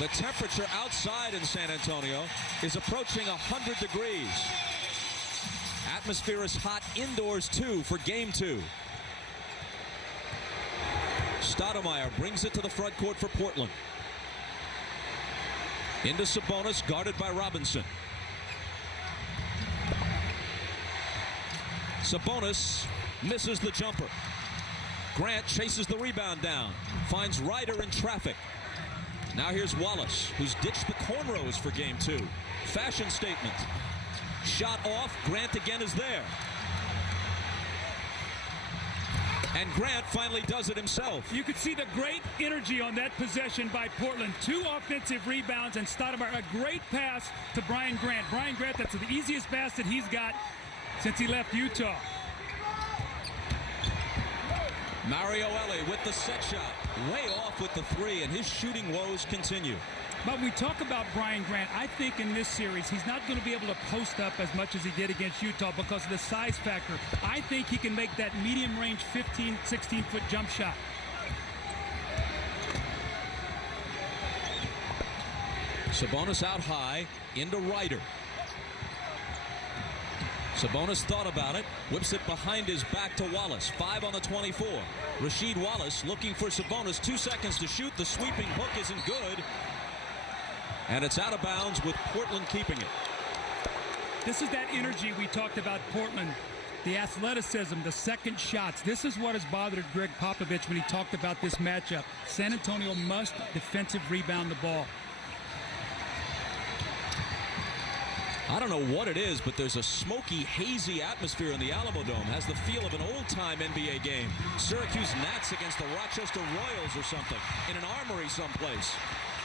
The temperature outside in San Antonio is approaching 100 degrees. Atmosphere is hot indoors, too, for Game 2. Stoudemire brings it to the front court for Portland. Into Sabonis, guarded by Robinson. Sabonis misses the jumper. Grant chases the rebound down. Finds Ryder in traffic. Now here's Wallace, who's ditched the cornrows for Game 2. Fashion statement. Shot off. Grant again is there. And Grant finally does it himself. You could see the great energy on that possession by Portland. 2 offensive rebounds, and Stoudemire, a great pass to Brian Grant. Brian Grant, that's the easiest pass that he's got since he left Utah. Mario Elie with the set shot. Way off with the 3, and his shooting woes continue. But we talk about Brian Grant. I think in this series, he's not going to be able to post up as much as he did against Utah because of the size factor. I think he can make that medium-range 15, 16-foot jump shot. Sabonis out high, into Ryder. Sabonis thought about it, whips it behind his back to Wallace. 5 on the 24. Rasheed Wallace looking for Sabonis. 2 seconds to shoot. The sweeping hook isn't good. And it's out of bounds with Portland keeping it. This is that energy we talked about Portland. The athleticism, the second shots. This is what has bothered Greg Popovich when he talked about this matchup. San Antonio must defensive rebound the ball. I don't know what it is, but there's a smoky, hazy atmosphere in the Alamo Dome. Has the feel of an old-time NBA game. Syracuse Nats against the Rochester Royals or something in an armory someplace.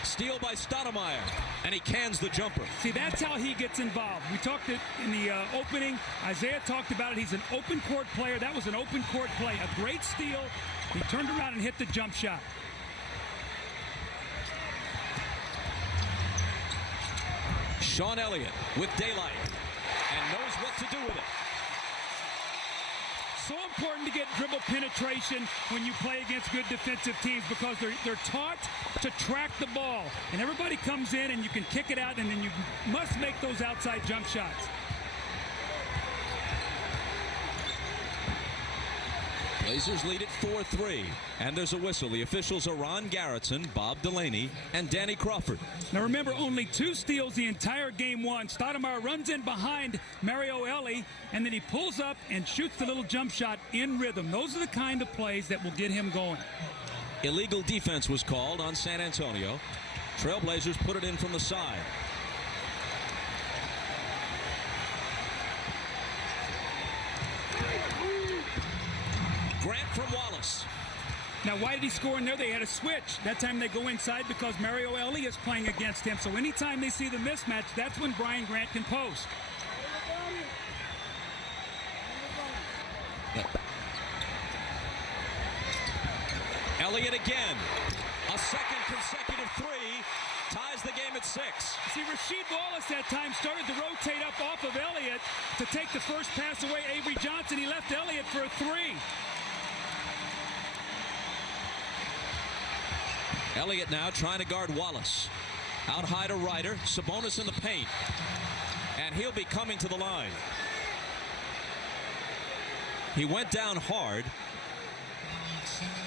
Steal by Stoudemire, and he cans the jumper. See, that's how he gets involved. We talked it in the opening. Isaiah talked about it. He's an open court player. That was an open court play. A great steal. He turned around and hit the jump shot. Sean Elliott with daylight and knows what to do with it. So important to get dribble penetration when you play against good defensive teams because they're taught to track the ball. And everybody comes in and you can kick it out, and then you must make those outside jump shots. Blazers lead it 4-3, and there's a whistle. The officials are Ron Garretson, Bob Delaney, and Danny Crawford. Now remember, only 2 steals the entire game 1. Stoudemire runs in behind Mario Elie, and then he pulls up and shoots the little jump shot in rhythm. Those are the kind of plays that will get him going. Illegal defense was called on San Antonio. Trailblazers put it in from the side. Grant from Wallace. Now, why did he score in there? They had a switch. That time they go inside because Mario Elie is playing against him. So anytime they see the mismatch, that's when Brian Grant can post. Elliott again. A second consecutive 3 ties the game at 6. See, Rasheed Wallace that time started to rotate up off of Elliott to take the first pass away. Avery Johnson, he left Elliott for a 3. Elliott now trying to guard Wallace. Out high to Ryder. Sabonis in the paint. And he'll be coming to the line. He went down hard.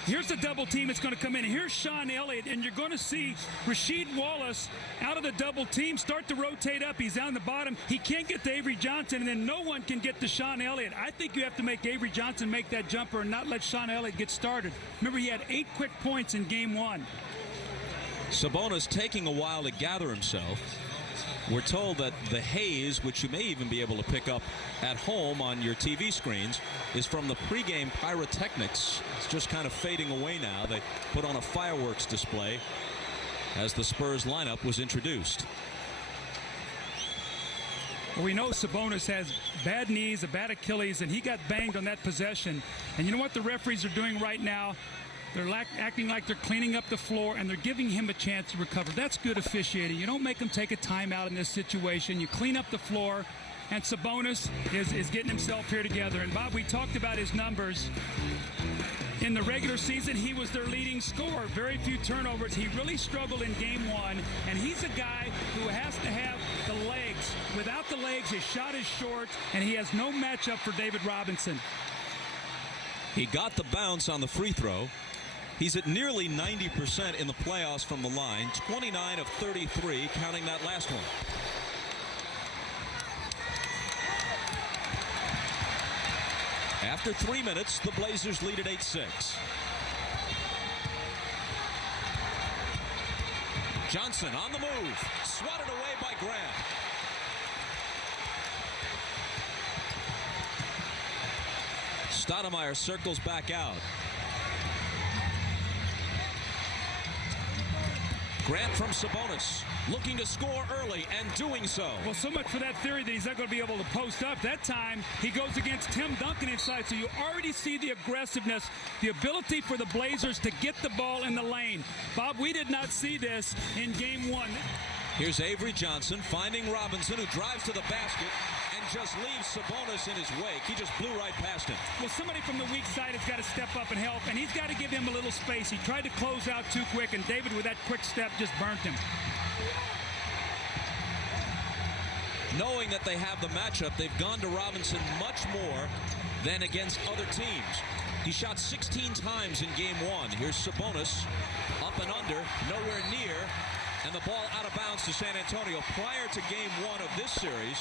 Here's the double team that's going to come in. Here's Sean Elliott, and you're going to see Rasheed Wallace out of the double team start to rotate up. He's down the bottom. He can't get to Avery Johnson, and then no one can get to Sean Elliott. I think you have to make Avery Johnson make that jumper and not let Sean Elliott get started. Remember, he had 8 quick points in game 1. Sabonis taking a while to gather himself. We're told that the haze, which you may even be able to pick up at home on your TV screens, is from the pregame pyrotechnics. It's just kind of fading away now. They put on a fireworks display as the Spurs lineup was introduced. Well, we know Sabonis has bad knees, a bad Achilles, and he got banged on that possession. And you know what the referees are doing right now? They're acting like they're cleaning up the floor, and they're giving him a chance to recover. That's good officiating. You don't make him take a timeout in this situation. You clean up the floor, and Sabonis is getting himself here together. And Bob, we talked about his numbers. In the regular season, he was their leading scorer. Very few turnovers. He really struggled in game one, and he's a guy who has to have the legs. Without the legs, his shot is short, and he has no matchup for David Robinson. He got the bounce on the free throw. He's at nearly 90% in the playoffs from the line, 29 of 33, counting that last one. After 3 minutes, the Blazers lead at 8-6. Johnson on the move, swatted away by Grant. Stoudemire circles back out. Grant from Sabonis, looking to score early and doing so. Well, so much for that theory that he's not going to be able to post up. That time, he goes against Tim Duncan inside, so you already see the aggressiveness, the ability for the Blazers to get the ball in the lane. Bob, we did not see this in game one. Here's Avery Johnson finding Robinson, who drives to the basket and just leaves Sabonis in his wake. He just blew right past him. Well, somebody from the weak side has got to step up and help, and he's got to give him a little space. He tried to close out too quick, and David, with that quick step, just burnt him. Knowing that they have the matchup, they've gone to Robinson much more than against other teams. He shot 16 times in game one. Here's Sabonis, up and under, nowhere near, and the ball out of bounds to San Antonio. Prior to game one of this series,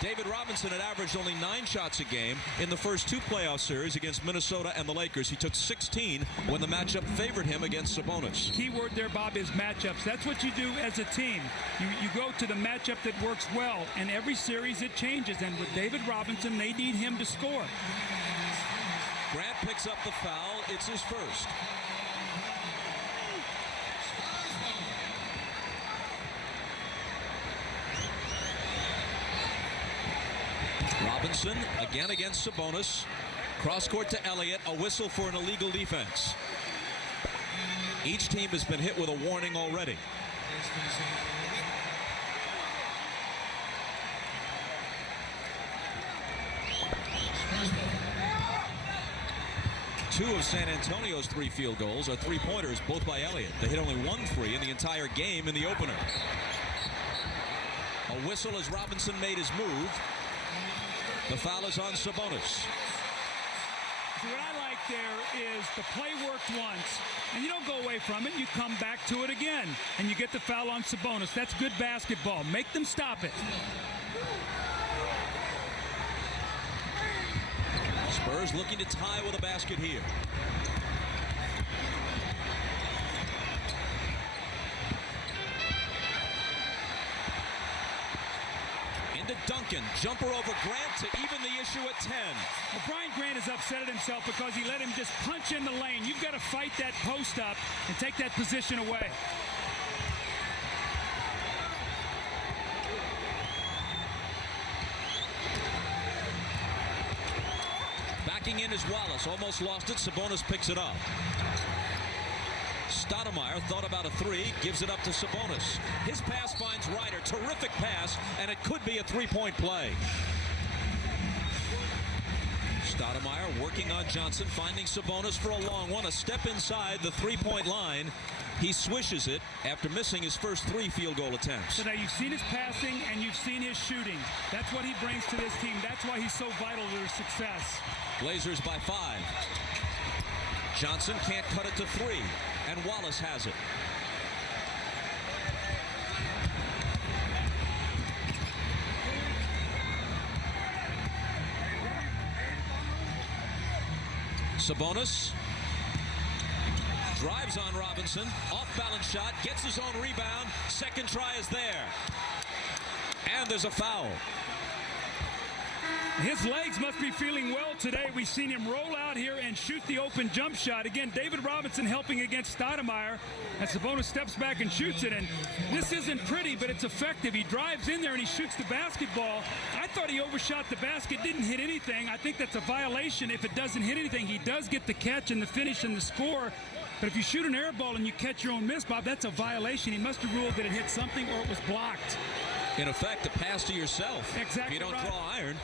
David Robinson had averaged only 9 shots a game in the first 2 playoff series against Minnesota and the Lakers. He took 16 when the matchup favored him against Sabonis. Key word there, Bob, is matchups. That's what you do as a team. You go to the matchup that works well, and every series it changes. And with David Robinson, they need him to score. Grant picks up the foul. It's his first. Robinson again against Sabonis. Cross court to Elliott. A whistle for an illegal defense. Each team has been hit with a warning already. Two of San Antonio's 3 field goals are 3-pointers, both by Elliott. They hit only 1 3 in the entire game in the opener. A whistle as Robinson made his move. The foul is on Sabonis. So what I like there is the play worked once, and you don't go away from it. You come back to it again, and you get the foul on Sabonis. That's good basketball. Make them stop it. Spurs looking to tie with a basket here. Into Duncan. Jumper over Grant to even the issue at 10. Well, Brian Grant is upset at himself because he let him just punch in the lane. You've got to fight that post up and take that position away. Backing in is Wallace. Almost lost it. Sabonis picks it up. Stoudemire thought about a 3, gives it up to Sabonis. His pass finds Ryder. Terrific pass, and it could be a 3-point play. Stoudemire working on Johnson, finding Sabonis for a long one. A step inside the 3-point line. He swishes it after missing his first 3 field goal attempts. So now you've seen his passing and you've seen his shooting. That's what he brings to this team. That's why he's so vital to their success. Blazers by 5. Johnson can't cut it to 3, and Wallace has it. Sabonis drives on Robinson, off-balance shot, gets his own rebound, second try is there. And there's a foul. His legs must be feeling well today. We've seen him roll out here and shoot the open jump shot. Again, David Robinson helping against Stoudemire. And Sabonis steps back and shoots it. And this isn't pretty, but it's effective. He drives in there and he shoots the basketball. I thought he overshot the basket, didn't hit anything. I think that's a violation if it doesn't hit anything. He does get the catch and the finish and the score. But if you shoot an air ball and you catch your own miss, Bob, that's a violation. He must have ruled that it hit something or it was blocked. In effect, a pass to yourself. Exactly. If you don't right. draw iron.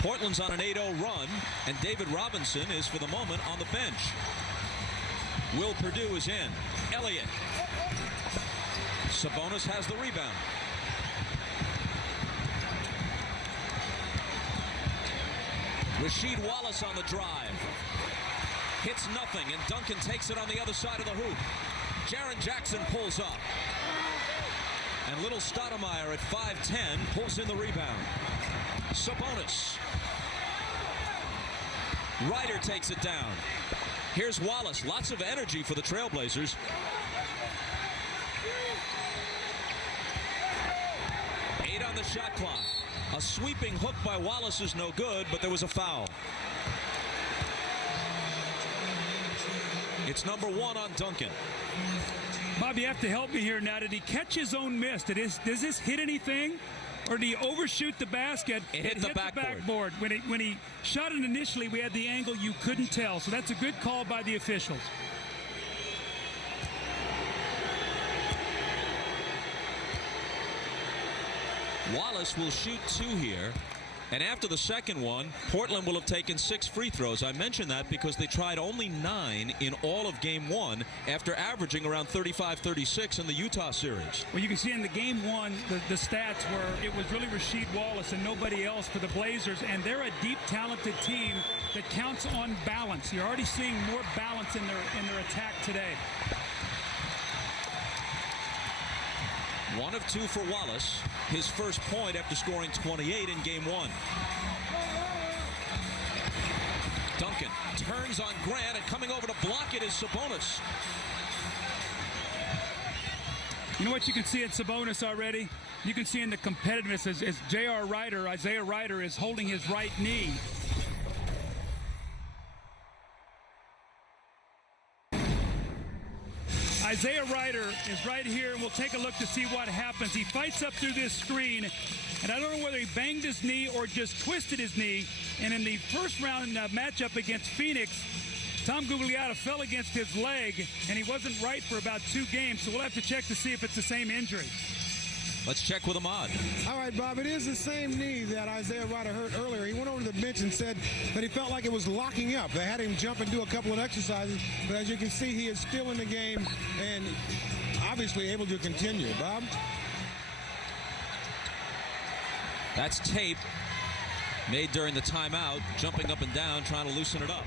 Portland's on an 8-0 run, and David Robinson is, for the moment, on the bench. Will Perdue is in. Elliott. Sabonis has the rebound. Rasheed Wallace on the drive. Hits nothing, and Duncan takes it on the other side of the hoop. Jaren Jackson pulls up. And little Stoudemire at 5'10" pulls in the rebound. Sabonis. Ryder takes it down. Here's Wallace. Lots of energy for the Trailblazers. Eight on the shot clock. A sweeping hook by Wallace is no good, but there was a foul. It's number 1 on Duncan. Bob, you have to help me here now. Did he catch his own miss? Does this hit anything? Or did he overshoot the basket? It hit the backboard. When he shot it initially, we had the angle you couldn't tell. So that's a good call by the officials. Wallace will shoot 2 here. And after the second one, Portland will have taken 6 free throws. I mention that because they tried only 9 in all of Game 1 after averaging around 35-36 in the Utah series. Well, you can see in the Game 1, the stats were it was really Rasheed Wallace and nobody else for the Blazers. And they're a deep, talented team that counts on balance. You're already seeing more balance in their attack today. 1 of 2 for Wallace. His first point after scoring 28 in Game 1. Duncan turns on Grant, and coming over to block it is Sabonis. You know what you can see in Sabonis already? You can see in the competitiveness as Isaiah Ryder is holding his right knee. Isaiah Ryder is right here, and we'll take a look to see what happens. He fights up through this screen, and I don't know whether he banged his knee or just twisted his knee. And in the first round matchup against Phoenix, Tom Gugliotta fell against his leg, and he wasn't right for about 2 games. So we'll have to check to see if it's the same injury. Let's check with Ahmad. All right, Bob, it is the same knee that Isaiah Ryder hurt earlier. He went over to the bench and said that he felt like it was locking up. They had him jump and do a couple of exercises, but as you can see, he is still in the game and obviously able to continue. Bob? That's tape made during the timeout, jumping up and down, trying to loosen it up.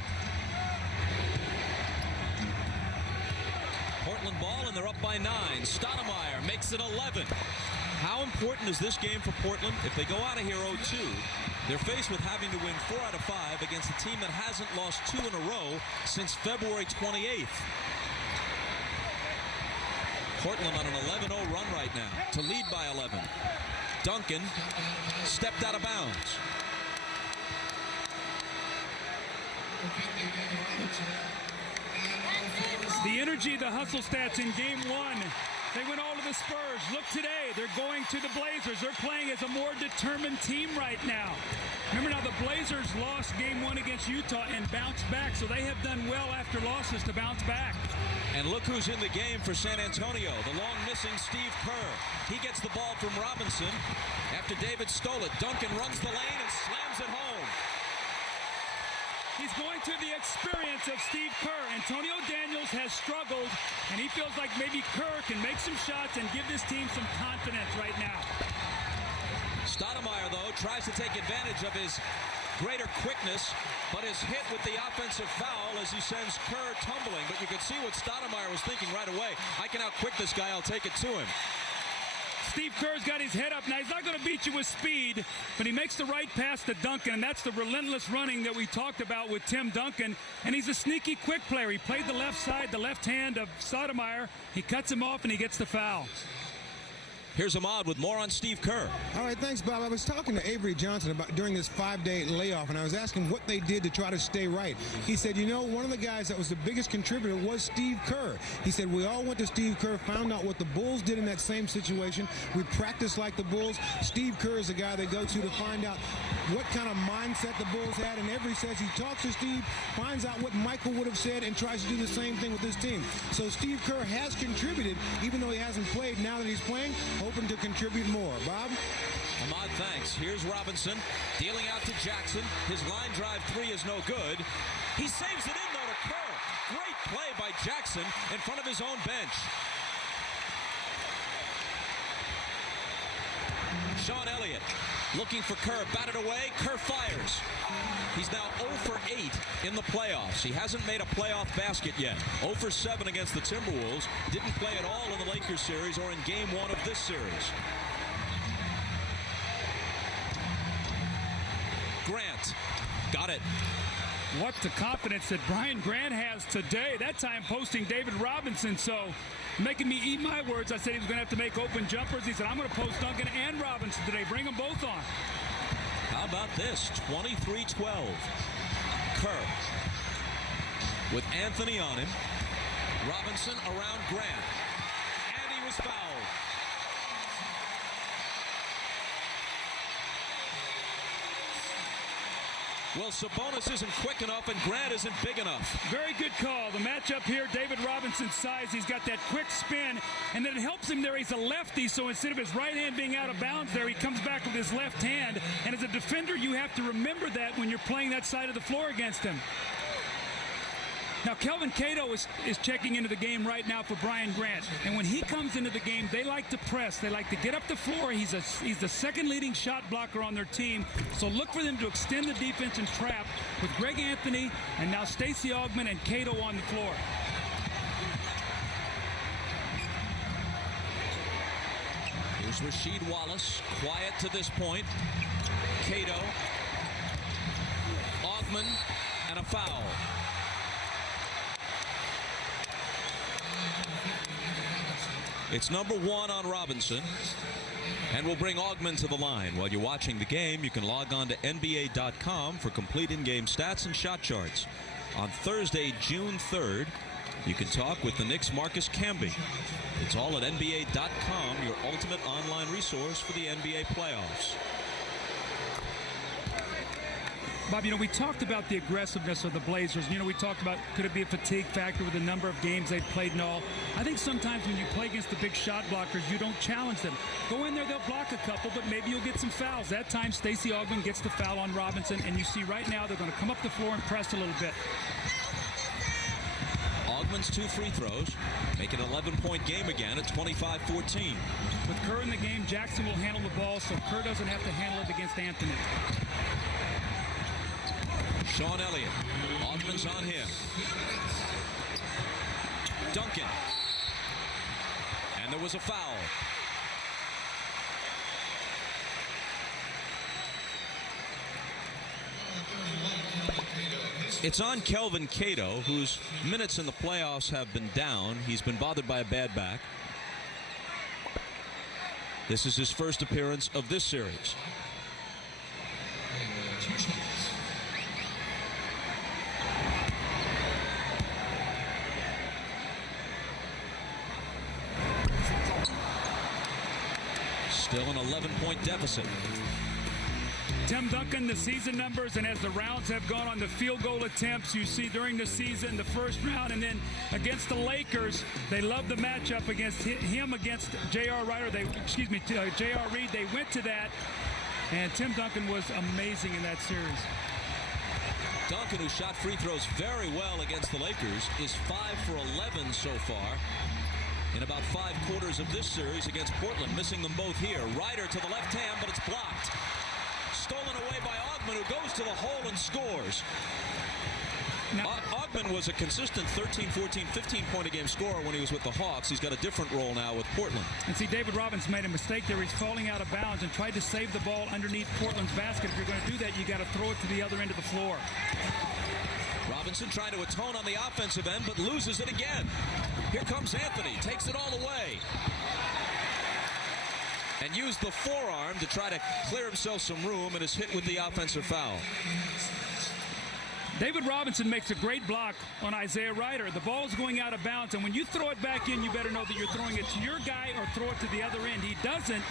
Portland ball, and they're up by 9. Stoudemire makes it 11. How important is this game for Portland? If they go out of here 0-2, they're faced with having to win 4 out of 5 against a team that hasn't lost 2 in a row since February 28th. Portland on an 11-0 run right now to lead by 11. Duncan stepped out of bounds. The energy, the hustle stats in Game 1. They went all to the Spurs. Look today, they're going to the Blazers. They're playing as a more determined team right now. Remember now, the Blazers lost Game 1 against Utah and bounced back, so they have done well after losses to bounce back. And look who's in the game for San Antonio, the long missing Steve Kerr. He gets the ball from Robinson after David stole it. Duncan runs the lane and slams it home. He's going to the experience of Steve Kerr. Antonio Daniels has struggled, and he feels like maybe Kerr can make some shots and give this team some confidence right now. Stoudemire, though, tries to take advantage of his greater quickness, but is hit with the offensive foul as he sends Kerr tumbling. But you could see what Stoudemire was thinking right away. I can outquick this guy. I'll take it to him. Steve Kerr's got his head up. Now, he's not going to beat you with speed, but he makes the right pass to Duncan, and that's the relentless running that we talked about with Tim Duncan. And he's a sneaky, quick player. He played the left side, the left hand of Stoudemire. He cuts him off, and he gets the foul. Here's Ahmad with more on Steve Kerr. All right, thanks, Bob. I was talking to Avery Johnson about during this 5-day layoff, and I was asking what they did to try to stay right. He said, you know, one of the guys that was the biggest contributor was Steve Kerr. He said, we all went to Steve Kerr, found out what the Bulls did in that same situation. We practiced like the Bulls. Steve Kerr is the guy they go to find out what kind of mindset the Bulls had, and every says he talks to Steve, finds out what Michael would have said, and tries to do the same thing with this team. So Steve Kerr has contributed, even though he hasn't played. Now that he's playing, hoping to contribute more. Bob? Ahmad, thanks. Here's Robinson dealing out to Jackson. His line drive three is no good. He saves it in, though, to Kerr. Great play by Jackson in front of his own bench. Sean Elliott looking for Kerr, batted away. Kerr fires. He's now 0 for 8 in the playoffs. He hasn't made a playoff basket yet. 0 for 7 against the Timberwolves. Didn't play at all in the Lakers series or in game 1 of this series. Grant got it. What the confidence that Brian Grant has today. That time posting David Robinson. So making me eat my words. I said he was going to have to make open jumpers. He said, I'm going to post Duncan and Robinson today. Bring them both on. How about this? 23-12. Kerr with Anthony on him. Robinson around Grant. And he was fouled. Well, Sabonis isn't quick enough and Grant isn't big enough. Very good call. The matchup here, David Robinson's size. He's got that quick spin, and then it helps him there. He's a lefty, so instead of his right hand being out of bounds there, he comes back with his left hand. And as a defender, you have to remember that when you're playing that side of the floor against him. Now, Kelvin Cato is checking into the game right now for Brian Grant. And when he comes into the game, they like to press. They like to get up the floor. He's the second leading shot blocker on their team. So look for them to extend the defense and trap with Greg Anthony and now Stacey Augmon and Cato on the floor. Here's Rasheed Wallace, quiet to this point. Cato, Augmon, and a foul. It's number 1 on Robinson. And we'll bring Augmon to the line. While you're watching the game, you can log on to NBA.com for complete in-game stats and shot charts. On Thursday, June 3rd, you can talk with the Knicks' Marcus Camby. It's all at NBA.com, your ultimate online resource for the NBA playoffs. Bob, we talked about the aggressiveness of the Blazers. We talked about could it be a fatigue factor with the number of games they've played and all. I think sometimes when you play against the big shot blockers, you don't challenge them. Go in there, they'll block a couple, but maybe you'll get some fouls. That time, Stacey Augmon gets the foul on Robinson, and you see right now they're going to come up the floor and press a little bit. Augmon's 2 free throws make it an 11-point game again at 25-14. With Kerr in the game, Jackson will handle the ball, so Kerr doesn't have to handle it against Anthony. Sean Elliott. Augmon's on him. Duncan. And there was a foul. It's on Kelvin Cato, whose minutes in the playoffs have been down. He's been bothered by a bad back. This is his first appearance of this series. Still an 11-point deficit. Tim Duncan, the season numbers, and as the rounds have gone on the field goal attempts, you see during the season, the first round, and then against the Lakers, they love the matchup against him against J.R. Reed. They went to that, and Tim Duncan was amazing in that series. Duncan, who shot free throws very well against the Lakers, is 5 for 11 so far in about 5 quarters of this series against Portland, missing them both here. Ryder to the left hand, but it's blocked. Stolen away by Augmon, who goes to the hole and scores. Now, Augmon was a consistent 13, 14, 15-point-a-game scorer when he was with the Hawks. He's got a different role now with Portland. And see, David Robinson made a mistake there. He's falling out of bounds and tried to save the ball underneath Portland's basket. If you're going to do that, you got to throw it to the other end of the floor. Robinson trying to atone on the offensive end, but loses it again. Here comes Anthony, takes it all the way. And used the forearm to try to clear himself some room, and is hit with the offensive foul. David Robinson makes a great block on Isaiah Ryder. The ball is going out of bounds, and when you throw it back in, you better know that you're throwing it to your guy or throw it to the other end. He doesn't,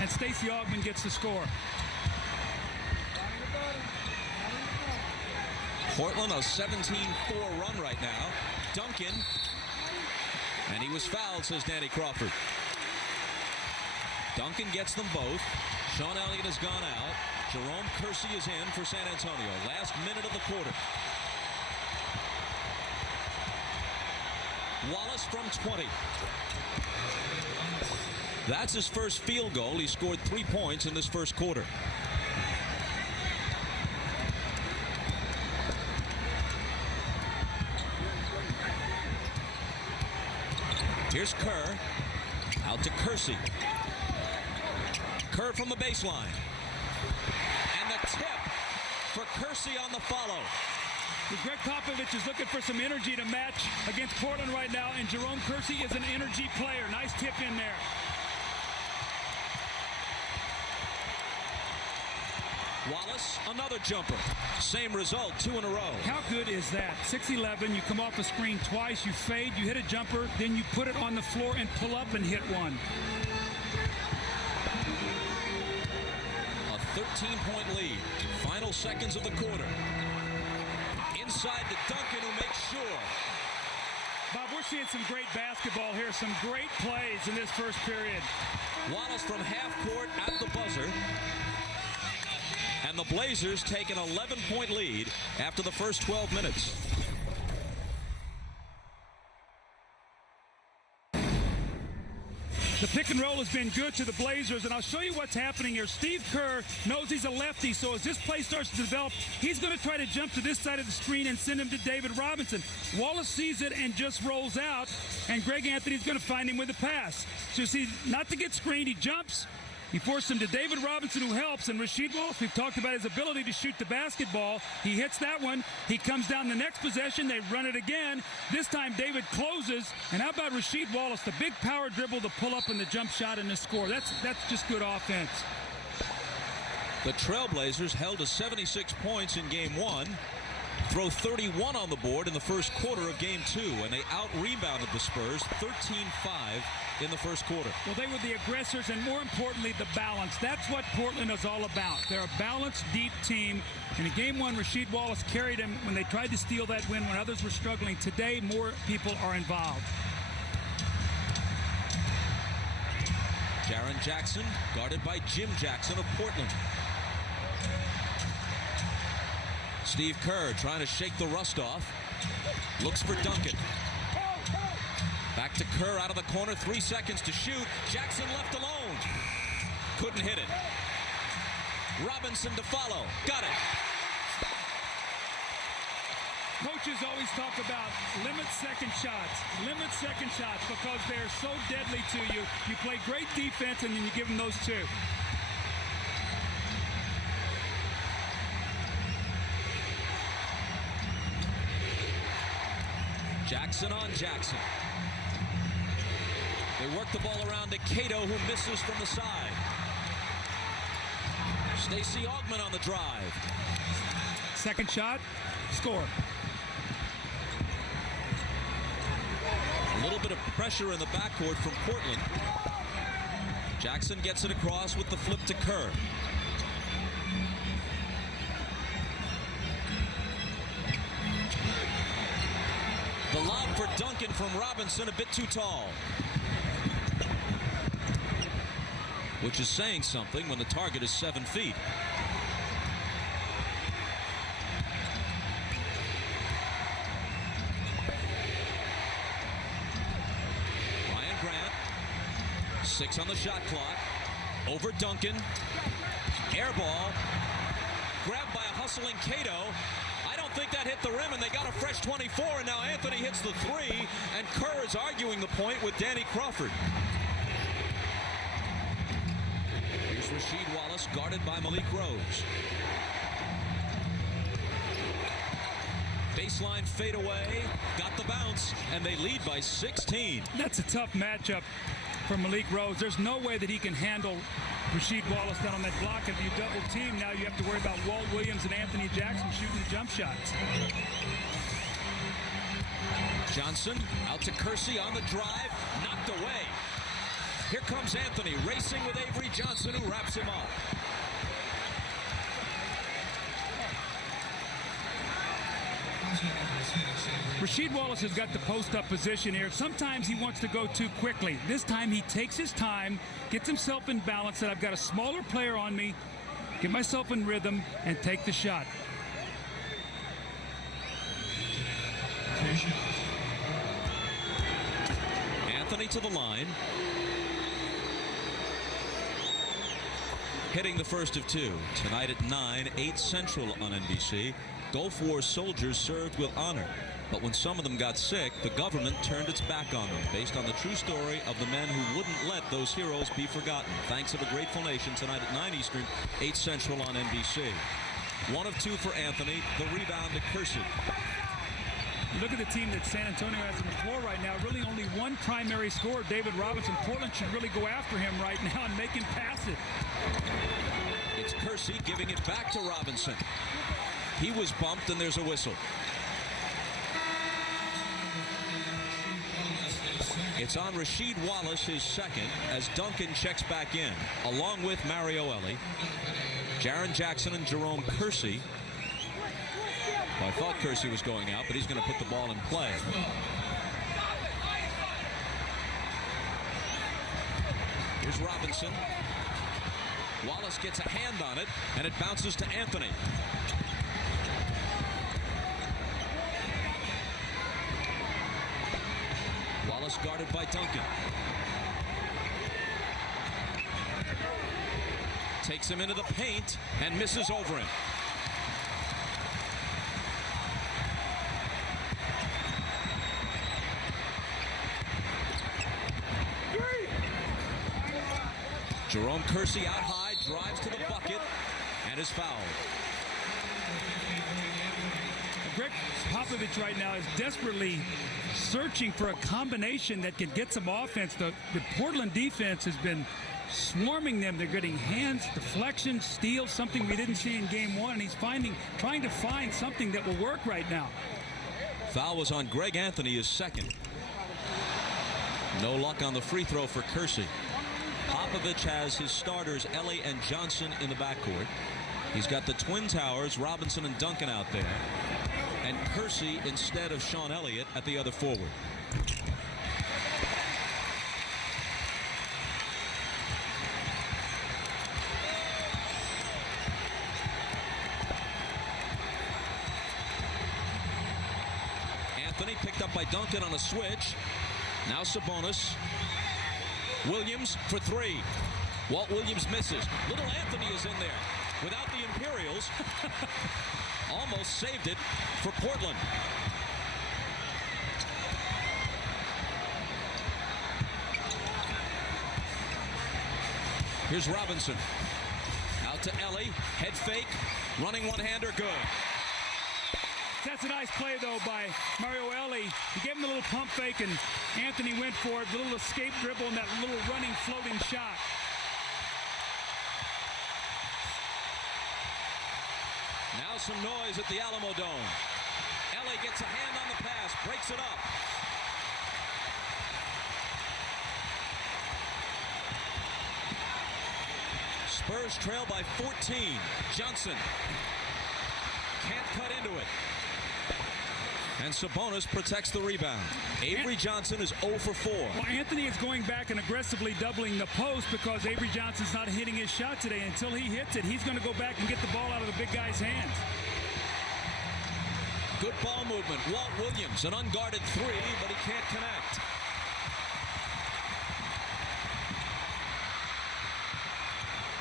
and Stacey Augmon gets the score. Portland a 17-4 run right now. Duncan. And he was fouled, says Danny Crawford. Duncan gets them both. Sean Elliott has gone out. Jerome Kersey is in for San Antonio. Last minute of the quarter. Wallace from 20. That's his first field goal. He scored 3 points in this first quarter. Here's Kerr. Out to Kersey. Kerr from the baseline. And the tip for Kersey on the follow. Greg Popovich is looking for some energy to match against Portland right now, and Jerome Kersey is an energy player. Nice tip in there. Wallace, another jumper. Same result, 2 in a row. How good is that? 6'11", you come off the screen twice, you fade, you hit a jumper, then you put it on the floor and pull up and hit one. A 13-point lead. Final seconds of the quarter. Inside to Duncan, who makes sure. Bob, we're seeing some great basketball here, some great plays in this first period. Wallace from half court at the buzzer. And the Blazers take an 11-point lead after the first 12 minutes. The pick and roll has been good to the Blazers, and I'll show you what's happening here. Steve Kerr knows he's a lefty, so as this play starts to develop, he's going to try to jump to this side of the screen and send him to David Robinson. Wallace sees it and just rolls out, and Greg Anthony's going to find him with a pass. So you see, not to get screened, he jumps. He forced him to David Robinson, who helps, and Rasheed Wallace, we've talked about his ability to shoot the basketball. He hits that one. He comes down the next possession. They run it again. This time, David closes. And how about Rasheed Wallace, the big power dribble, the pull-up, and the jump shot and the score. That's just good offense. The Trailblazers held to 76 points in Game 1. Throw 31 on the board in the first quarter of Game 2, and they out-rebounded the Spurs 13-5 in the first quarter. Well, they were the aggressors, and more importantly, the balance. That's what Portland is all about. They're a balanced, deep team. And in Game 1, Rasheed Wallace carried him when they tried to steal that win when others were struggling. Today, more people are involved. Jaren Jackson, guarded by Jim Jackson of Portland. Steve Kerr trying to shake the rust off. Looks for Duncan. Back to Kerr out of the corner. 3 seconds to shoot. Jackson left alone. Couldn't hit it. Robinson to follow. Got it. Coaches always talk about limit second shots. Limit second shots because they're so deadly to you. You play great defense and then you give them those two. Jackson on Jackson. They work the ball around to Cato, who misses from the side. Stacey Augmon on the drive. Second shot, score. A little bit of pressure in the backcourt from Portland. Jackson gets it across with the flip to Kerr. The lob for Duncan from Robinson, a bit too tall. Which is saying something when the target is 7 feet. Ryan Grant, 6 on the shot clock. Over Duncan. Air ball. Grabbed by a hustling Cato. I don't think that hit the rim, and they got a fresh 24, and now Anthony hits the 3, and Kerr is arguing the point with Danny Crawford. Here's Rasheed Wallace, guarded by Malik Rose. Baseline fadeaway, got the bounce, and they lead by 16. That's a tough matchup for Malik Rose. There's no way that he can handle Rasheed Wallace down on that block. If you double team, now you have to worry about Walt Williams and Anthony Jackson shooting the jump shots. Johnson out to Kersey on the drive, knocked away. Here comes Anthony racing with Avery Johnson, who wraps him up. Rasheed Wallace has got the post-up position here. Sometimes he wants to go too quickly. This time he takes his time, gets himself in balance, that I've got a smaller player on me, get myself in rhythm, and take the shot. Anthony to the line. Hitting the first of two. Tonight at 9, 8 Central on NBC. Gulf War soldiers served with honor. But when some of them got sick, the government turned its back on them, based on the true story of the men who wouldn't let those heroes be forgotten. Thanks of a Grateful Nation tonight at 9 Eastern, 8 Central on NBC. 1 of 2 for Anthony. The rebound to Kersey. You look at the team that San Antonio has on the floor right now. Really only one primary scorer, David Robinson. Portland should really go after him right now and make him pass it. It's Kersey giving it back to Robinson. He was bumped, and there's a whistle. It's on Rasheed Wallace, his second, as Duncan checks back in, along with Mario Elie, Jaren Jackson, and Jerome Kersey. Well, I thought Kersey was going out, but he's going to put the ball in play. Here's Robinson. Wallace gets a hand on it, and it bounces to Anthony. Wallace guarded by Duncan. Takes him into the paint and misses over him. Jerome Kersey out high, drives to the bucket, and is fouled. Greg Popovich right now is desperately searching for a combination that can get some offense. The Portland defense has been swarming them. They're getting hands, deflections, steals, something we didn't see in game one. And he's trying to find something that will work right now. Foul was on Greg Anthony, his second. No luck on the free throw for Kersey. Popovich has his starters, Elie and Johnson, in the backcourt. He's got the Twin Towers, Robinson and Duncan out there. And Kersey instead of Sean Elliott at the other forward. Anthony picked up by Duncan on a switch. Now Sabonis. Williams for three. Walt Williams misses. Little Anthony is in there. Without the Imperials, almost saved it for Portland. Here's Robinson. Out to Elie. Head fake. Running one-hander. Good. That's a nice play, though, by Mario Elie. He gave him a little pump fake, and Anthony went for it. A little escape dribble and that little running, floating shot. Now some noise at the Alamo Dome. Elie gets a hand on the pass, breaks it up. Spurs trail by 14. Johnson can't cut into it. And Sabonis protects the rebound. Avery Johnson is 0 for 4. Well, Anthony is going back and aggressively doubling the post because Avery Johnson's not hitting his shot today. Until he hits it, he's going to go back and get the ball out of the big guy's hands. Good ball movement. Walt Williams, an unguarded three, but he can't connect.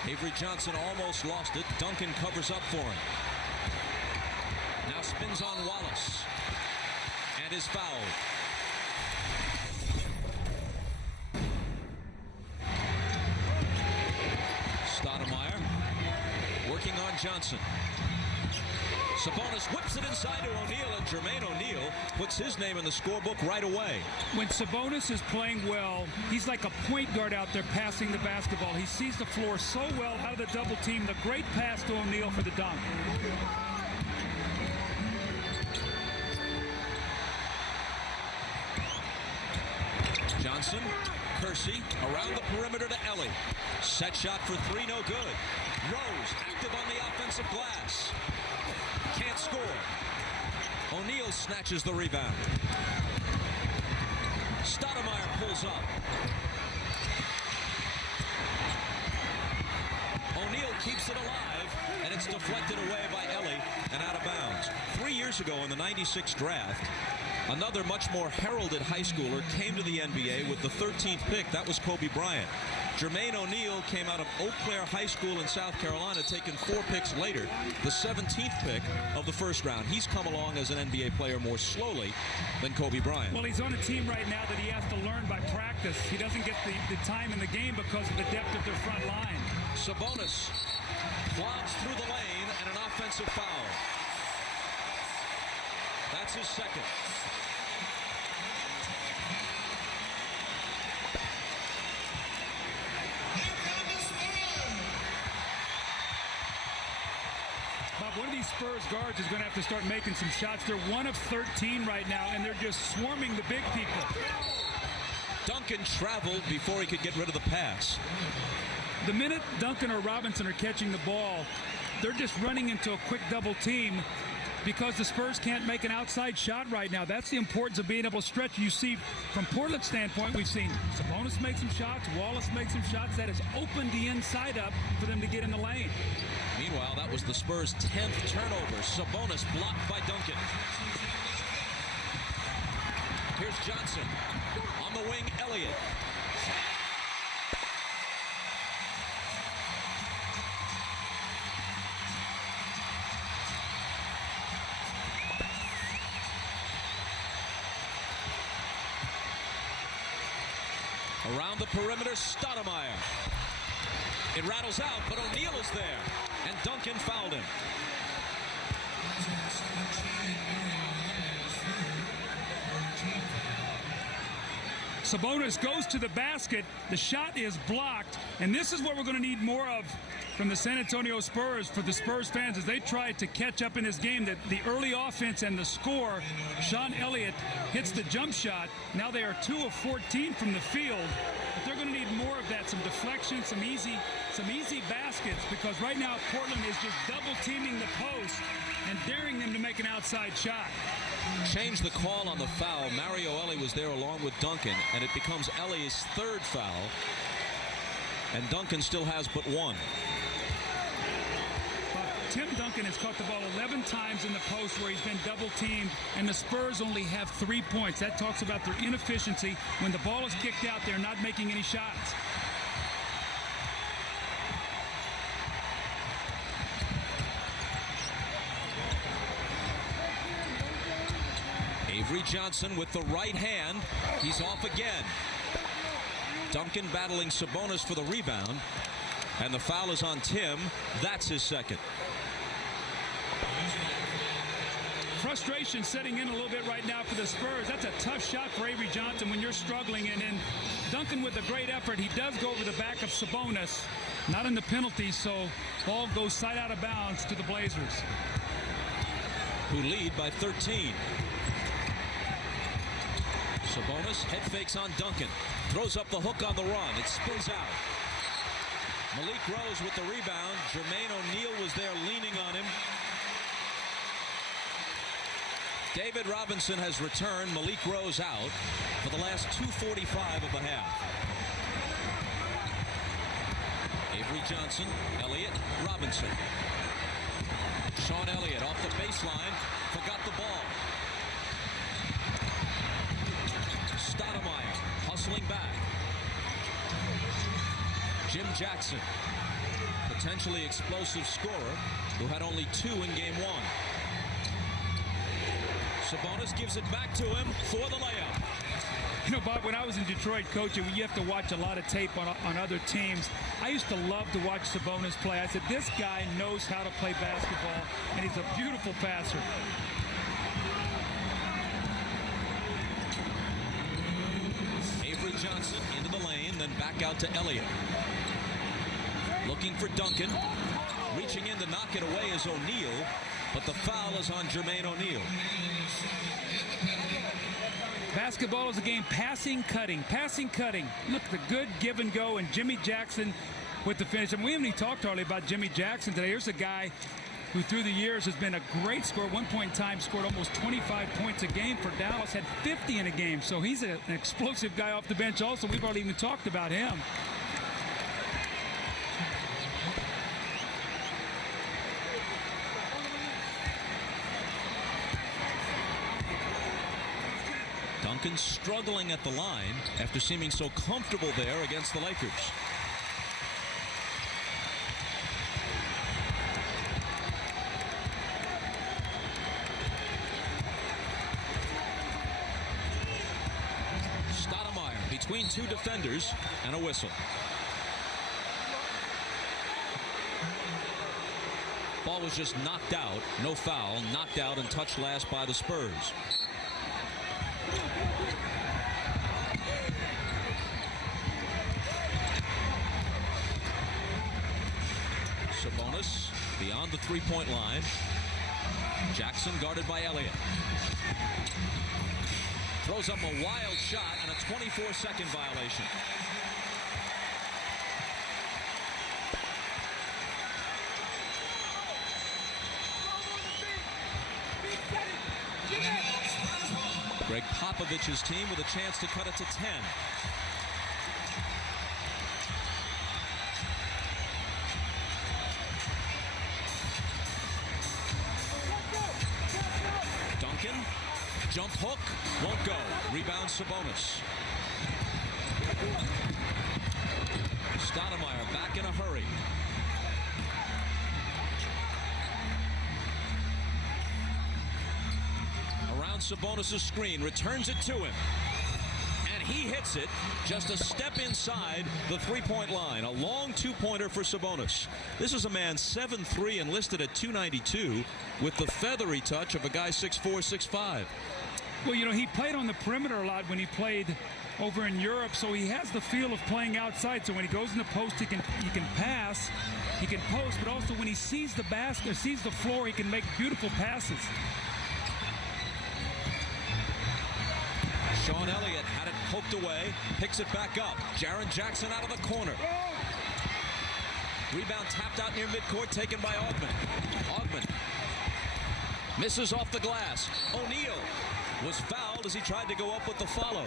Avery Johnson almost lost it. Duncan covers up for him. Now spins on Wallace. And is fouled. Stoudemire working on Johnson. Sabonis whips it inside to O'Neal, and Jermaine O'Neal puts his name in the scorebook right away. When Sabonis is playing well, he's like a point guard out there passing the basketball. He sees the floor so well out of the double team. The great pass to O'Neal for the dunk. Johnson, Kersey, around the perimeter to Elie. Set shot for three, no good. Rose, active on the offensive glass. Can't score. O'Neal snatches the rebound. Stoudemire pulls up. O'Neal keeps it alive, and it's deflected away by Ellie and out of bounds. 3 years ago in the '96 draft, another much more heralded high schooler came to the NBA with the 13th pick. That was Kobe Bryant. Jermaine O'Neal came out of Eau Claire High School in South Carolina, taken 4 picks later, the 17th pick of the first round. He's come along as an NBA player more slowly than Kobe Bryant. Well, he's on a team right now that he has to learn by practice. He doesn't get the time in the game because of the depth of their front line. Sabonis plods through the lane and an offensive foul. That's his second. Bob, one of these Spurs guards is going to have to start making some shots. They're 1 of 13 right now, and they're just swarming the big people. Duncan traveled before he could get rid of the pass. The minute Duncan or Robinson are catching the ball, they're just running into a quick double team because the Spurs can't make an outside shot right now. That's the importance of being able to stretch. You see, from Portland's standpoint, we've seen Sabonis make some shots, Wallace make some shots. That has opened the inside up for them to get in the lane. Meanwhile, that was the Spurs' 10th turnover. Sabonis blocked by Duncan. Here's Johnson. On the wing, Elliott. Around the perimeter, Stoudemire. It rattles out, but O'Neal is there, and Duncan fouled him. Sabonis goes to the basket. The shot is blocked, and this is what we're going to need more of from the San Antonio Spurs for the Spurs fans as they try to catch up in this game. That the early offense and the score. Sean Elliott hits the jump shot. Now they are 2 of 14 from the field, but they're going to need more of that. Some deflection, some easy baskets, because right now Portland is just double teaming the post and daring them to make an outside shot. Change the call on the foul. Mario Ellie was there along with Duncan, and it becomes Ellie's 3rd foul, and Duncan still has but 1. Tim Duncan has caught the ball 11 times in the post where he's been double teamed, and the Spurs only have 3 points. That talks about their inefficiency. When the ball is kicked out, they're not making any shots. Avery Johnson with the right hand. He's off again. Duncan battling Sabonis for the rebound, and the foul is on Tim. That's his second. Frustration setting in a little bit right now for the Spurs. That's a tough shot for Avery Johnson when you're struggling. And then Duncan with a great effort. He does go over the back of Sabonis. Not in the penalty, so ball goes side out of bounds to the Blazers, who lead by 13. Sabonis head fakes on Duncan. Throws up the hook on the run. It spins out. Malik Rose with the rebound. Jermaine O'Neal was there leaning on him. David Robinson has returned. Malik Rose out for the last 2:45 of the half. Avery Johnson, Elliott, Robinson. Sean Elliott off the baseline. Forgot the ball. Stoudemire hustling back. Jim Jackson, potentially explosive scorer, who had only 2 in game 1. Sabonis gives it back to him for the layup. You know, Bob, when I was in Detroit coaching, you have to watch a lot of tape on other teams. I used to love to watch Sabonis play. I said, this guy knows how to play basketball, and he's a beautiful passer. Avery Johnson into the lane, then back out to Elliott. Looking for Duncan. Reaching in to knock it away is O'Neal, but the foul is on Jermaine O'Neal. Basketball is a game passing, cutting, passing, cutting. Look at the good give and go, and Jimmy Jackson with the finish. And we haven't even talked hardly about Jimmy Jackson today. Here's a guy who through the years has been a great scorer. At one point in time scored almost 25 points a game for Dallas, had 50 in a game. So he's an explosive guy off the bench also. We've already even talked about him. Duncan struggling at the line after seeming so comfortable there against the Lakers. Stoudemire between two defenders and a whistle. Ball was just knocked out. No foul. Knocked out and touched last by the Spurs. Sabonis beyond the three-point line. Jackson guarded by Elliott. Throws up a wild shot and a 24-second violation. Greg Popovich's team with a chance to cut it to 10. Duncan, jump hook, won't go. Rebound Sabonis. Stoudemire back in a hurry. Around Sabonis' screen, returns it to him. And he hits it just a step inside the three-point line. A long two-pointer for Sabonis. This is a man 7'3" and listed at 292 with the feathery touch of a guy 6'4", 6'5". Well, you know, he played on the perimeter a lot when he played over in Europe, so he has the feel of playing outside. So when he goes in the post, he can pass, he can post, but also when he sees the basket, sees the floor, he can make beautiful passes. Sean Elliott had it poked away, picks it back up. Jaren Jackson out of the corner. Rebound tapped out near midcourt, taken by Augmon. Misses off the glass. O'Neal was fouled as he tried to go up with the follow.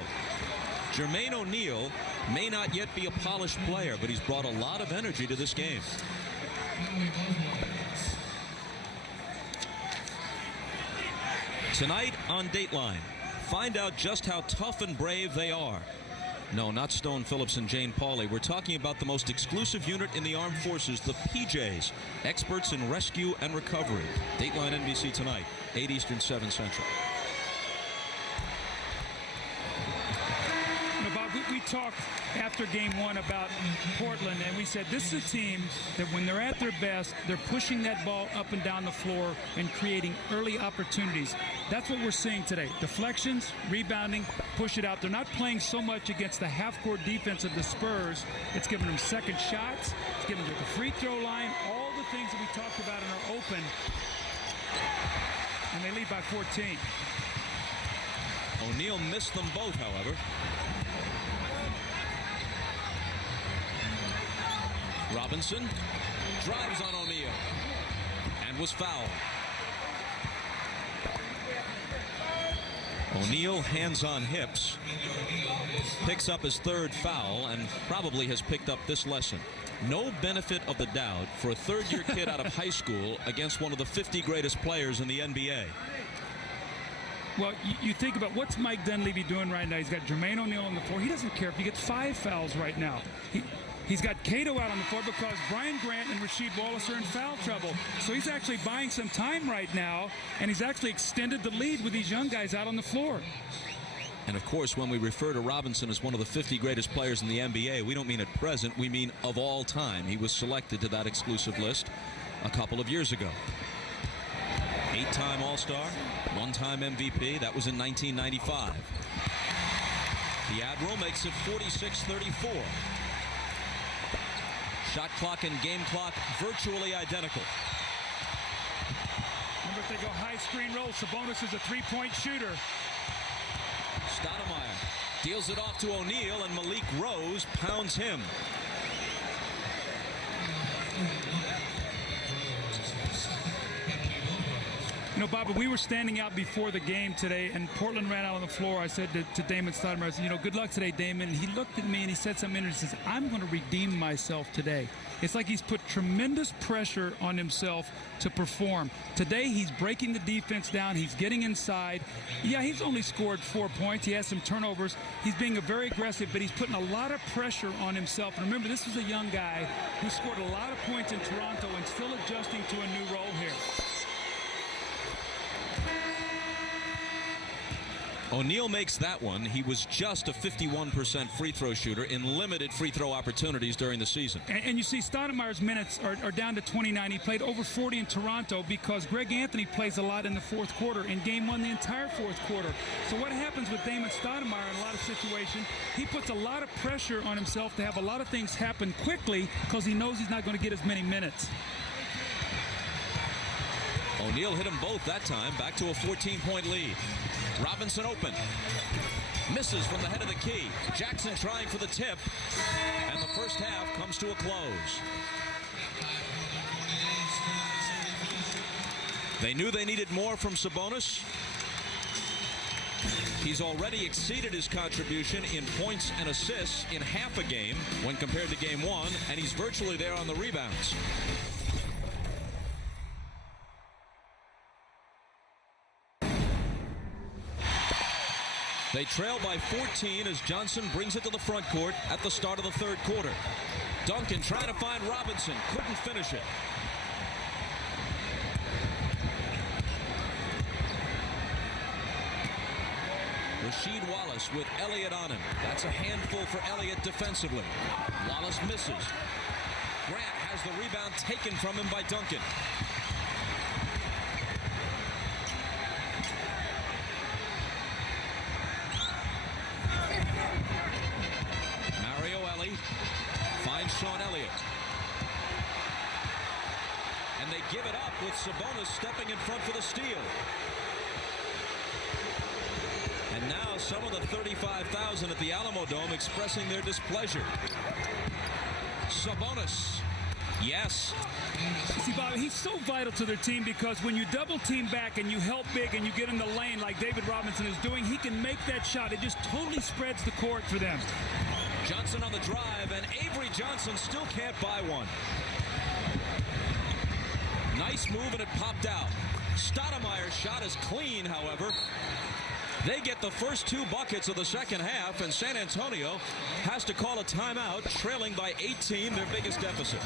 Jermaine O'Neal may not yet be a polished player, but he's brought a lot of energy to this game. Tonight on Dateline, find out just how tough and brave they are. No, not Stone Phillips and Jane Pauley. We're talking about the most exclusive unit in the armed forces, the PJs, experts in rescue and recovery. Dateline NBC tonight, 8 Eastern, 7 Central. We talked after game one about Portland, and we said this is a team that when they're at their best, they're pushing that ball up and down the floor and creating early opportunities. That's what we're seeing today. Deflections, rebounding, push it out. They're not playing so much against the half-court defense of the Spurs. It's giving them second shots. It's giving them the free throw line, all the things that we talked about and are open. And they lead by 14. O'Neal missed them both, however. Robinson drives on O'Neal and was fouled. O'Neal, hands on hips, picks up his third foul and probably has picked up this lesson. No benefit of the doubt for a third-year kid out of high school against one of the 50 greatest players in the NBA. Well, you think about what's Mike Dunleavy doing right now. He's got Jermaine O'Neal on the floor. He doesn't care if he gets 5 fouls right now. He's got Cato out on the floor because Brian Grant and Rasheed Wallace are in foul trouble. So he's actually buying some time right now, and he's actually extended the lead with these young guys out on the floor. And, of course, when we refer to Robinson as one of the 50 greatest players in the NBA, we don't mean at present. We mean of all time. He was selected to that exclusive list a couple of years ago. 8-time All-Star, 1-time MVP. That was in 1995. The Admiral makes it 46-34. Shot clock and game clock virtually identical. Remember, if they go high screen roll, Sabonis is a three-point shooter. Stoudemire deals it off to O'Neal, and Malik Rose pounds him. know, Bobby, we were standing out before the game today, and Portland ran out on the floor. I said to Damon Stoudemire, I said, you know, good luck today, Damon. And he looked at me and he said something interesting. He says, I'm going to redeem myself today. It's like he's put tremendous pressure on himself to perform. Today, he's breaking the defense down. He's getting inside. Yeah, he's only scored 4 points. He has some turnovers. He's being very aggressive, but he's putting a lot of pressure on himself. And remember, this was a young guy who scored a lot of points in Toronto and still adjusting to a new role here. O'Neal makes that one. He was just a 51% free throw shooter in limited free throw opportunities during the season. And you see Stoudemire's minutes are down to 29. He played over 40 in Toronto because Greg Anthony plays a lot in the fourth quarter. In game one, the entire fourth quarter. So what happens with Damon Stoudemire in a lot of situations, he puts a lot of pressure on himself to have a lot of things happen quickly because he knows he's not going to get as many minutes. O'Neal hit them both that time, back to a 14-point lead. Robinson open. Misses from the head of the key. Jackson trying for the tip. And the first half comes to a close. They knew they needed more from Sabonis. He's already exceeded his contribution in points and assists in half a game when compared to game one, and he's virtually there on the rebounds. They trail by 14 as Johnson brings it to the front court at the start of the third quarter. Duncan trying to find Robinson, couldn't finish it. Rasheed Wallace with Elliott on him. That's a handful for Elliott defensively. Wallace misses. Grant has the rebound taken from him by Duncan. Finds Sean Elliott. And they give it up with Sabonis stepping in front for the steal. And now some of the 35,000 at the Alamo Dome expressing their displeasure. Sabonis. Yes. See, Bobby, he's so vital to their team because when you double team back and you help big and you get in the lane like David Robinson is doing, he can make that shot. It just totally spreads the court for them. Johnson on the drive, and Avery Johnson still can't buy one. Nice move, and it popped out. Stoudemire's shot is clean, however. They get the first two buckets of the second half, and San Antonio has to call a timeout, trailing by 18, their biggest deficit.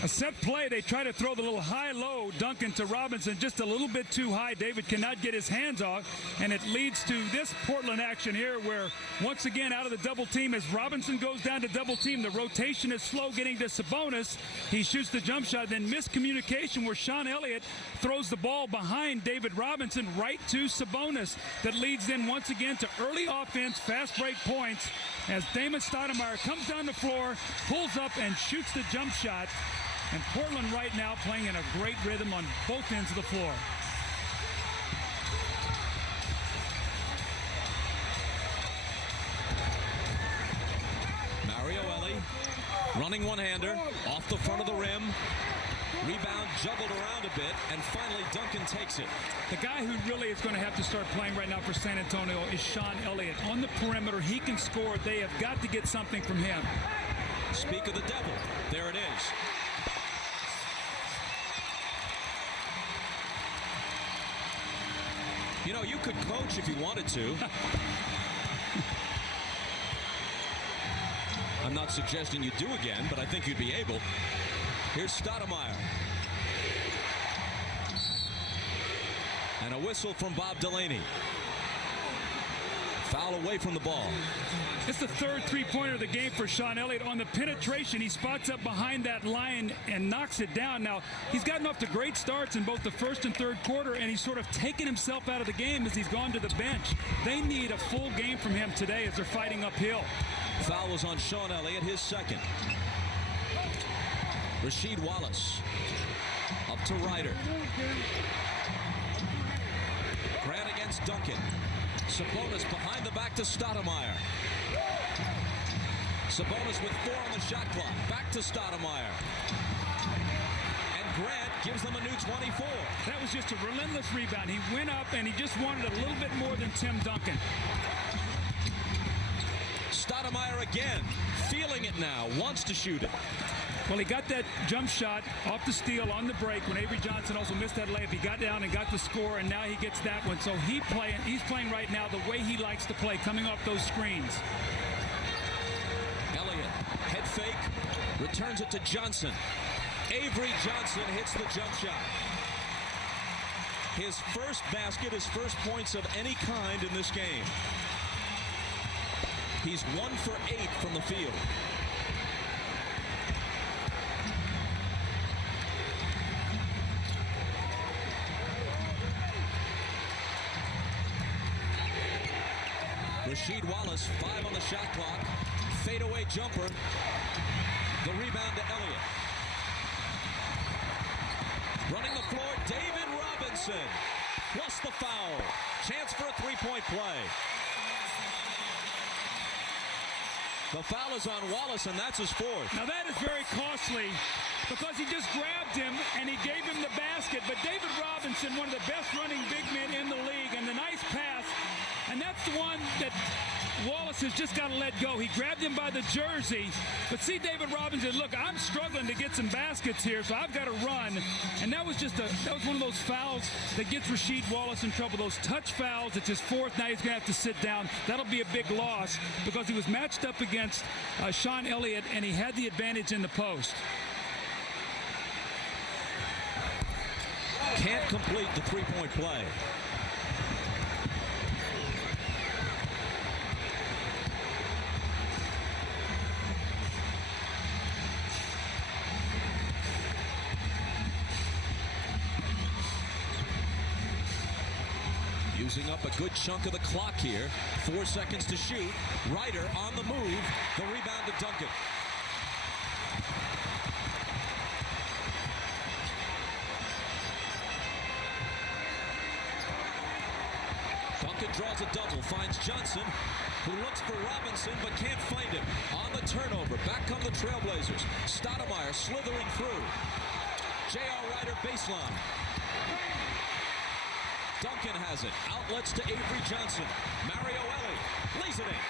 A set play, they try to throw the little high-low Duncan to Robinson, just a little bit too high. David cannot get his hands off, and it leads to this Portland action here where, once again, out of the double team, as Robinson goes down to double team, the rotation is slow getting to Sabonis. He shoots the jump shot, then miscommunication where Sean Elliott throws the ball behind David Robinson right to Sabonis. That leads then once again to early offense, fast break points, as Damon Stoudemire comes down the floor, pulls up, and shoots the jump shot. And Portland right now playing in a great rhythm on both ends of the floor. Mario Ellie running one-hander off the front of the rim. Rebound juggled around a bit, and finally Duncan takes it. The guy who really is going to have to start playing right now for San Antonio is Sean Elliott. On the perimeter, he can score. They have got to get something from him. Speak of the devil. There it is. You know, you could coach if you wanted to. I'm not suggesting you do again, but I think you'd be able. Here's Stoudemire. And a whistle from Bob Delaney. Foul away from the ball. It's the third three-pointer of the game for Sean Elliott. On the penetration, he spots up behind that line and knocks it down. Now, he's gotten off to great starts in both the first and third quarter, and he's sort of taken himself out of the game as he's gone to the bench. They need a full game from him today as they're fighting uphill. Foul was on Sean Elliott, his second. Rasheed Wallace up to Ryder. Grant against Duncan. Sabonis behind the back to Stoudemire. Sabonis with 4 on the shot clock. Back to Stoudemire. And Grant gives them a new 24. That was just a relentless rebound. He went up and he just wanted a little bit more than Tim Duncan. Stoudemire again, feeling it now, wants to shoot it. Well, he got that jump shot off the steal on the break when Avery Johnson also missed that layup. He got down and got the score, and now he gets that one. So he's playing right now the way he likes to play, coming off those screens. Elliott, head fake, returns it to Johnson. Avery Johnson hits the jump shot. His first basket, his first points of any kind in this game. He's 1 for 8 from the field. Rasheed Wallace, 5 on the shot clock. Fadeaway jumper. The rebound to Elliott. Running the floor, David Robinson. Plus the foul. Chance for a three-point play. The foul is on Wallace, and that's his 4th. Now that is very costly because he just grabbed him and he gave him the basket. But David Robinson, one of the best running big men in the league, and the nice pass. And that's the one that Wallace has just got to let go. He grabbed him by the jersey. But see, David Robinson, look, I'm struggling to get some baskets here, so I've got to run. And that was one of those fouls that gets Rasheed Wallace in trouble. Those touch fouls. It's his 4th. Now he's going to have to sit down. That'll be a big loss because he was matched up against Sean Elliott, and he had the advantage in the post. Can't complete the three-point play. Using up a good chunk of the clock here. 4 seconds to shoot. Ryder on the move. The rebound to Duncan. Duncan draws a double. Finds Johnson, who looks for Robinson but can't find him. On the turnover. Back come the Trailblazers. Stoudemire slithering through. J.R. Ryder baseline. Duncan has it. Outlets to Avery Johnson. Mario Ellie lays it in.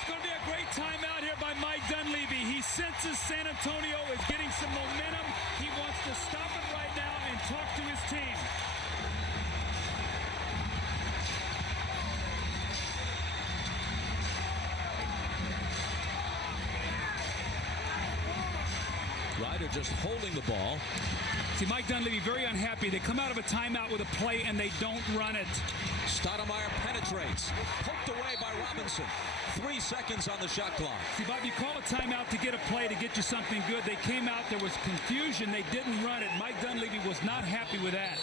It's going to be a great timeout here by Mike Dunleavy. He senses San Antonio is getting some momentum. He wants to stop it right now and talk to his team. Ryder just holding the ball. See, Mike Dunleavy very unhappy. They come out of a timeout with a play and they don't run it. Stoudemire penetrates. Poked away by Robinson. 3 seconds on the shot clock. See, Bob, you call a timeout to get a play to get you something good. They came out, there was confusion. They didn't run it. Mike Dunleavy was not happy with that.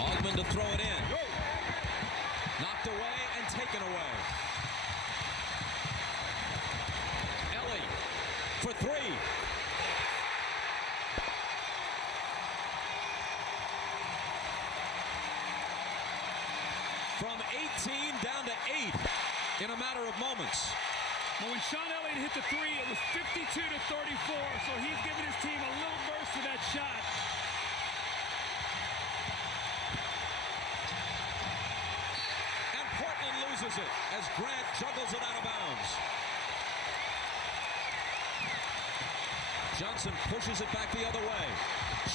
Augman to throw it in. Knocked away and taken away. For 3. From 18 down to 8 in a matter of moments. Well, when Sean Elliott hit the 3, it was 52 to 34, so he's giving his team a little burst of that shot. And Portland loses it as Grant juggles it out of bounds. Johnson pushes it back the other way.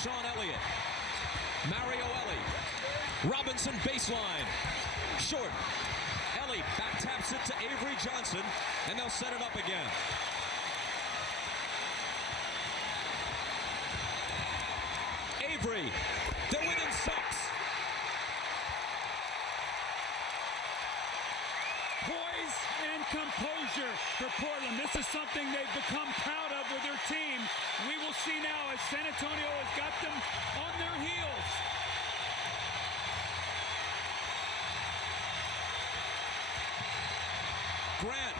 Sean Elliott. Mario Ellie. Robinson baseline. Short. Ellie back taps it to Avery Johnson, and they'll set it up again. Avery. They're within 6. Poise and composure for Portland. This is something they've become proud of with their team. We will see now as San Antonio has got them on their heels. Grant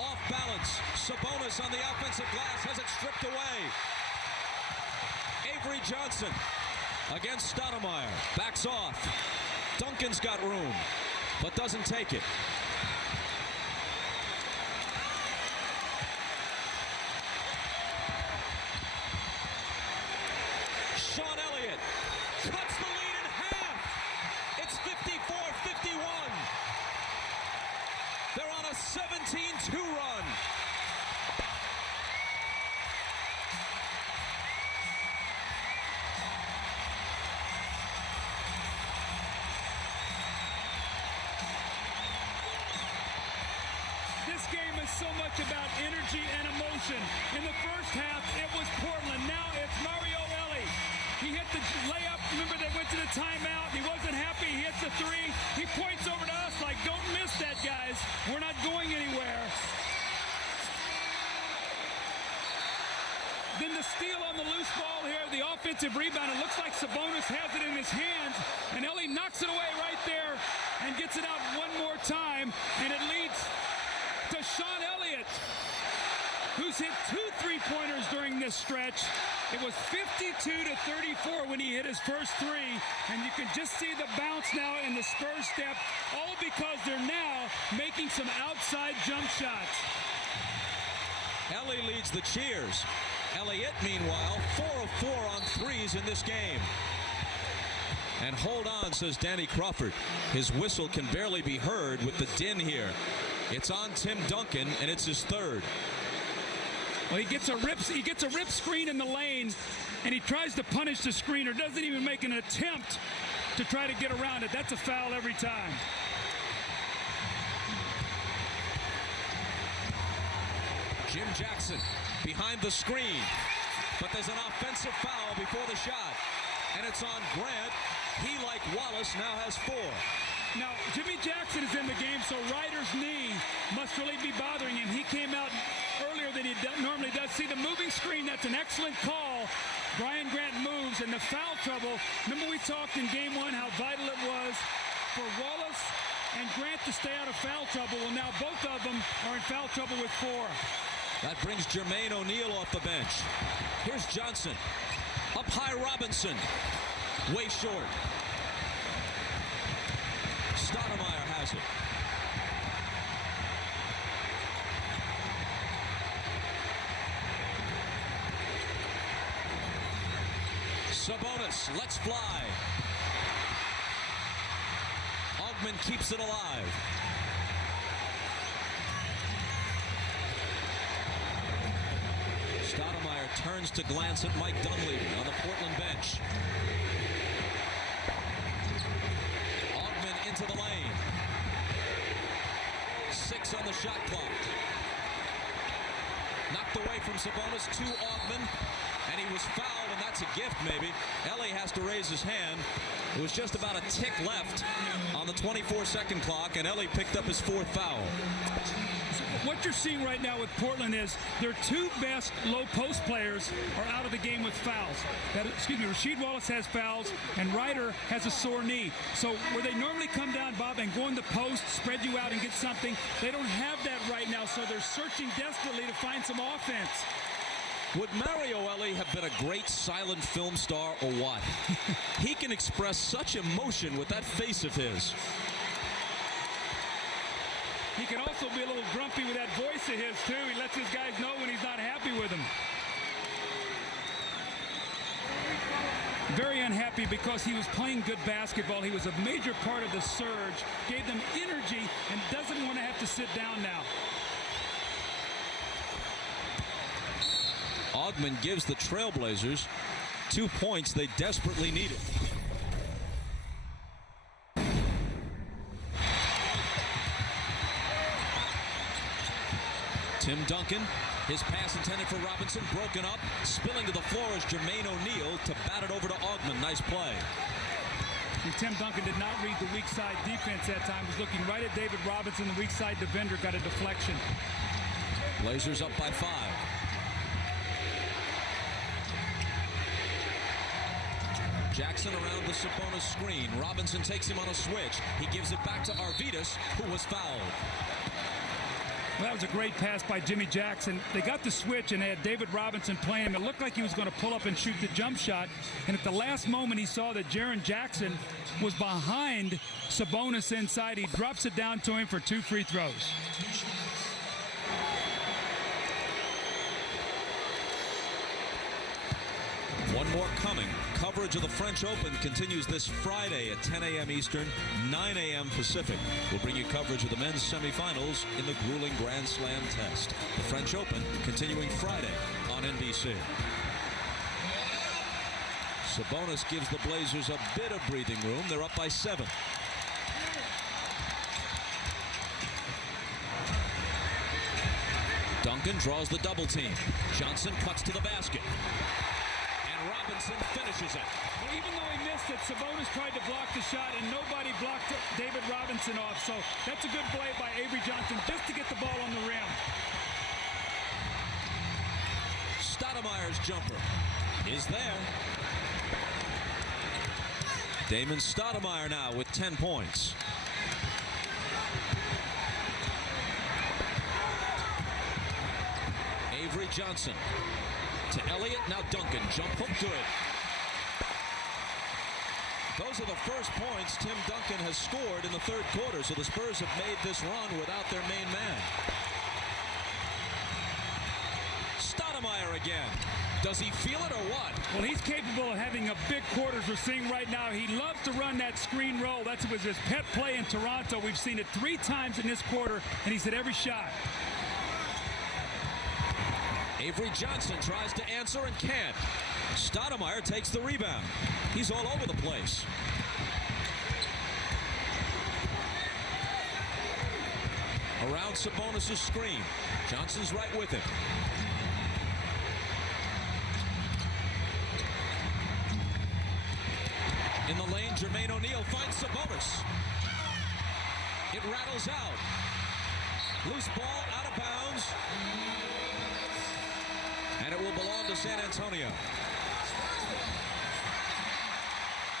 off balance. Sabonis on the offensive glass has it stripped away. Avery Johnson against Stoudemire. Backs off. Duncan's got room, but doesn't take it. Sean Elliott cuts the lead in half. It's 54-51. They're on a 17-2 run. This game is so much about energy and emotion. In the first half, it was Portland. Now it's Mario Elie. He hit the layup. Remember, they went to the timeout. He wasn't happy. He hits the three. He points over to us like, don't miss that, guys. We're not going anywhere. Then the steal on the loose ball here, the offensive rebound. It looks like Sabonis has it in his hands, and Elie knocks it away right there and gets it out one more time, and it leads to Sean Elliott, who's hit 2 3-pointers during this stretch. It was 52-34 when he hit his first three, and you can just see the bounce now in the Spurs step, all because they're now making some outside jump shots. Elie leads the cheers. Elliott, meanwhile, 4 of 4 on threes in this game. And hold on, says Danny Crawford. His whistle can barely be heard with the din here. It's on Tim Duncan, and it's his third. Well, he gets a rip screen in the lane, and he tries to punish the screener. Doesn't even make an attempt to try to get around it. That's a foul every time. Jim Jackson behind the screen, but there's an offensive foul before the shot, and it's on Grant. He, like Wallace, now has 4. Now, Jimmy Jackson is in the game, so Ryder's knee must really be bothering him. He came out earlier than he normally does. See the moving screen, that's an excellent call. Brian Grant moves, and the foul trouble. Remember we talked in game 1 how vital it was for Wallace and Grant to stay out of foul trouble. Well, now both of them are in foul trouble with 4. That brings Jermaine O'Neal off the bench. Here's Johnson. Up high, Robinson. Way short. Stoudemire has it. Sabonis lets fly. Augmon keeps it alive. Stoudemire turns to glance at Mike Dunleavy on the Portland bench. Augmon into the lane. 6 on the shot clock. Knocked away from Sabonis to Augmon, and he was fouled, and that's a gift maybe. Elie has to raise his hand. It was just about a tick left on the 24-second clock, and Elie picked up his 4th foul. What you're seeing right now with Portland is their 2 best low post players are out of the game with fouls. Rasheed Wallace has fouls, and Ryder has a sore knee. So where they normally come down, Bob, and go in the post, spread you out and get something, they don't have that right now, so they're searching desperately to find some offense. Would Mario Elie have been a great silent film star or what? He can express such emotion with that face of his. He can also be a little grumpy with that voice of his, too. He lets his guys know when he's not happy with them. Very unhappy because he was playing good basketball. He was a major part of the surge, gave them energy, and doesn't want to have to sit down now. Augmon gives the Trailblazers 2 points they desperately needed. Tim Duncan, his pass intended for Robinson, broken up. Spilling to the floor is Jermaine O'Neal to bat it over to Augmon. Nice play. And Tim Duncan did not read the weak side defense that time. He was looking right at David Robinson. The weak side defender got a deflection. Blazers up by 5. Jackson around the Sabonis screen. Robinson takes him on a switch. He gives it back to Arvydas, who was fouled. Well, that was a great pass by Jimmy Jackson. They got the switch, and they had David Robinson playing him. It looked like he was going to pull up and shoot the jump shot. And at the last moment, he saw that Jaren Jackson was behind Sabonis inside. He drops it down to him for 2 free throws. One more coming. Coverage of the French Open continues this Friday at 10 a.m. Eastern, 9 a.m. Pacific. We'll bring you coverage of the men's semifinals in the grueling Grand Slam test. The French Open continuing Friday on NBC. Sabonis gives the Blazers a bit of breathing room. They're up by 7. Duncan draws the double team. Johnson cuts to the basket. Robinson finishes it. Well, even though he missed it, Sabonis tried to block the shot, and nobody blocked David Robinson off. So that's a good play by Avery Johnson just to get the ball on the rim. Stoudemire's jumper is there. Damon Stoudemire now with 10 points. Avery Johnson. To Elliott, now Duncan, jump hook to it. Those are the first points Tim Duncan has scored in the third quarter, so the Spurs have made this run without their main man. Stoudemire again. Does he feel it or what? Well, he's capable of having a big quarter, as we're seeing right now. He loves to run that screen roll. That was his pet play in Toronto. We've seen it 3 times in this quarter, and he's hit every shot. Avery Johnson tries to answer and can't. Stoudemire takes the rebound. He's all over the place. Around Sabonis' screen. Johnson's right with him. In the lane, Jermaine O'Neal finds Sabonis. It rattles out. Loose ball out of bounds. And it will belong to San Antonio.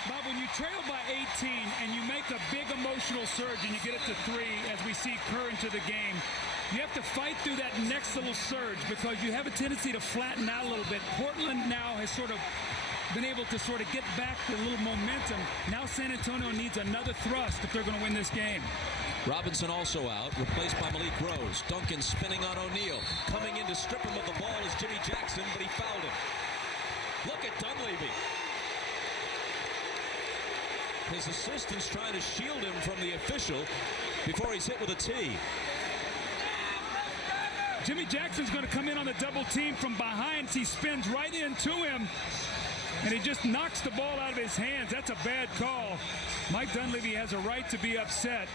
Bob, when you trail by 18 and you make a big emotional surge and you get it to 3, as we see Kerr into the game, you have to fight through that next little surge because you have a tendency to flatten out a little bit. Portland now has sort of been able to sort of get back to a little momentum. Now San Antonio needs another thrust if they're going to win this game. Robinson also out, replaced by Malik Rose. Duncan spinning on O'Neal. Coming in to strip him of the ball is Jimmy Jackson, but he fouled him. Look at Dunleavy. His assistant's trying to shield him from the official before he's hit with a tee. Jimmy Jackson's going to come in on the double team from behind. He spins right into him, and he just knocks the ball out of his hands. That's a bad call. Mike Dunleavy has a right to be upset.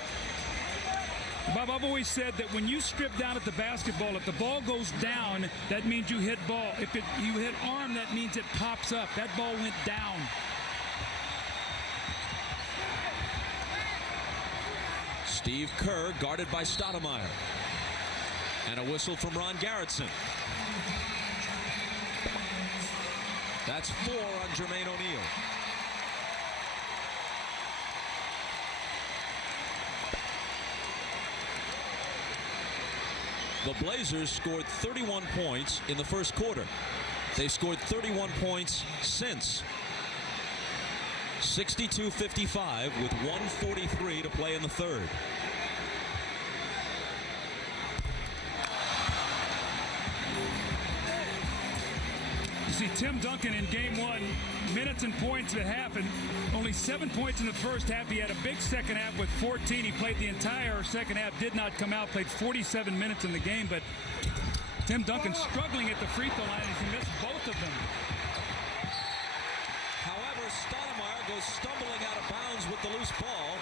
Bob, I've always said that when you strip down at the basketball, if the ball goes down, that means you hit ball. If you hit arm, that means it pops up. That ball went down. Steve Kerr guarded by Stoudemire. And a whistle from Ron Garretson. That's 4 on Jermaine O'Neal. The Blazers scored 31 points in the first quarter. They've scored 31 points since. 62-55 with 1:43 to play in the third. You see Tim Duncan in game 1, minutes and points at half, and only 7 points in the first half. He had a big second half with 14. He played the entire second half, did not come out, played 47 minutes in the game, but Tim Duncan struggling at the free throw line as he missed both of them. However, Stoudemire goes stumbling out of bounds with the loose ball,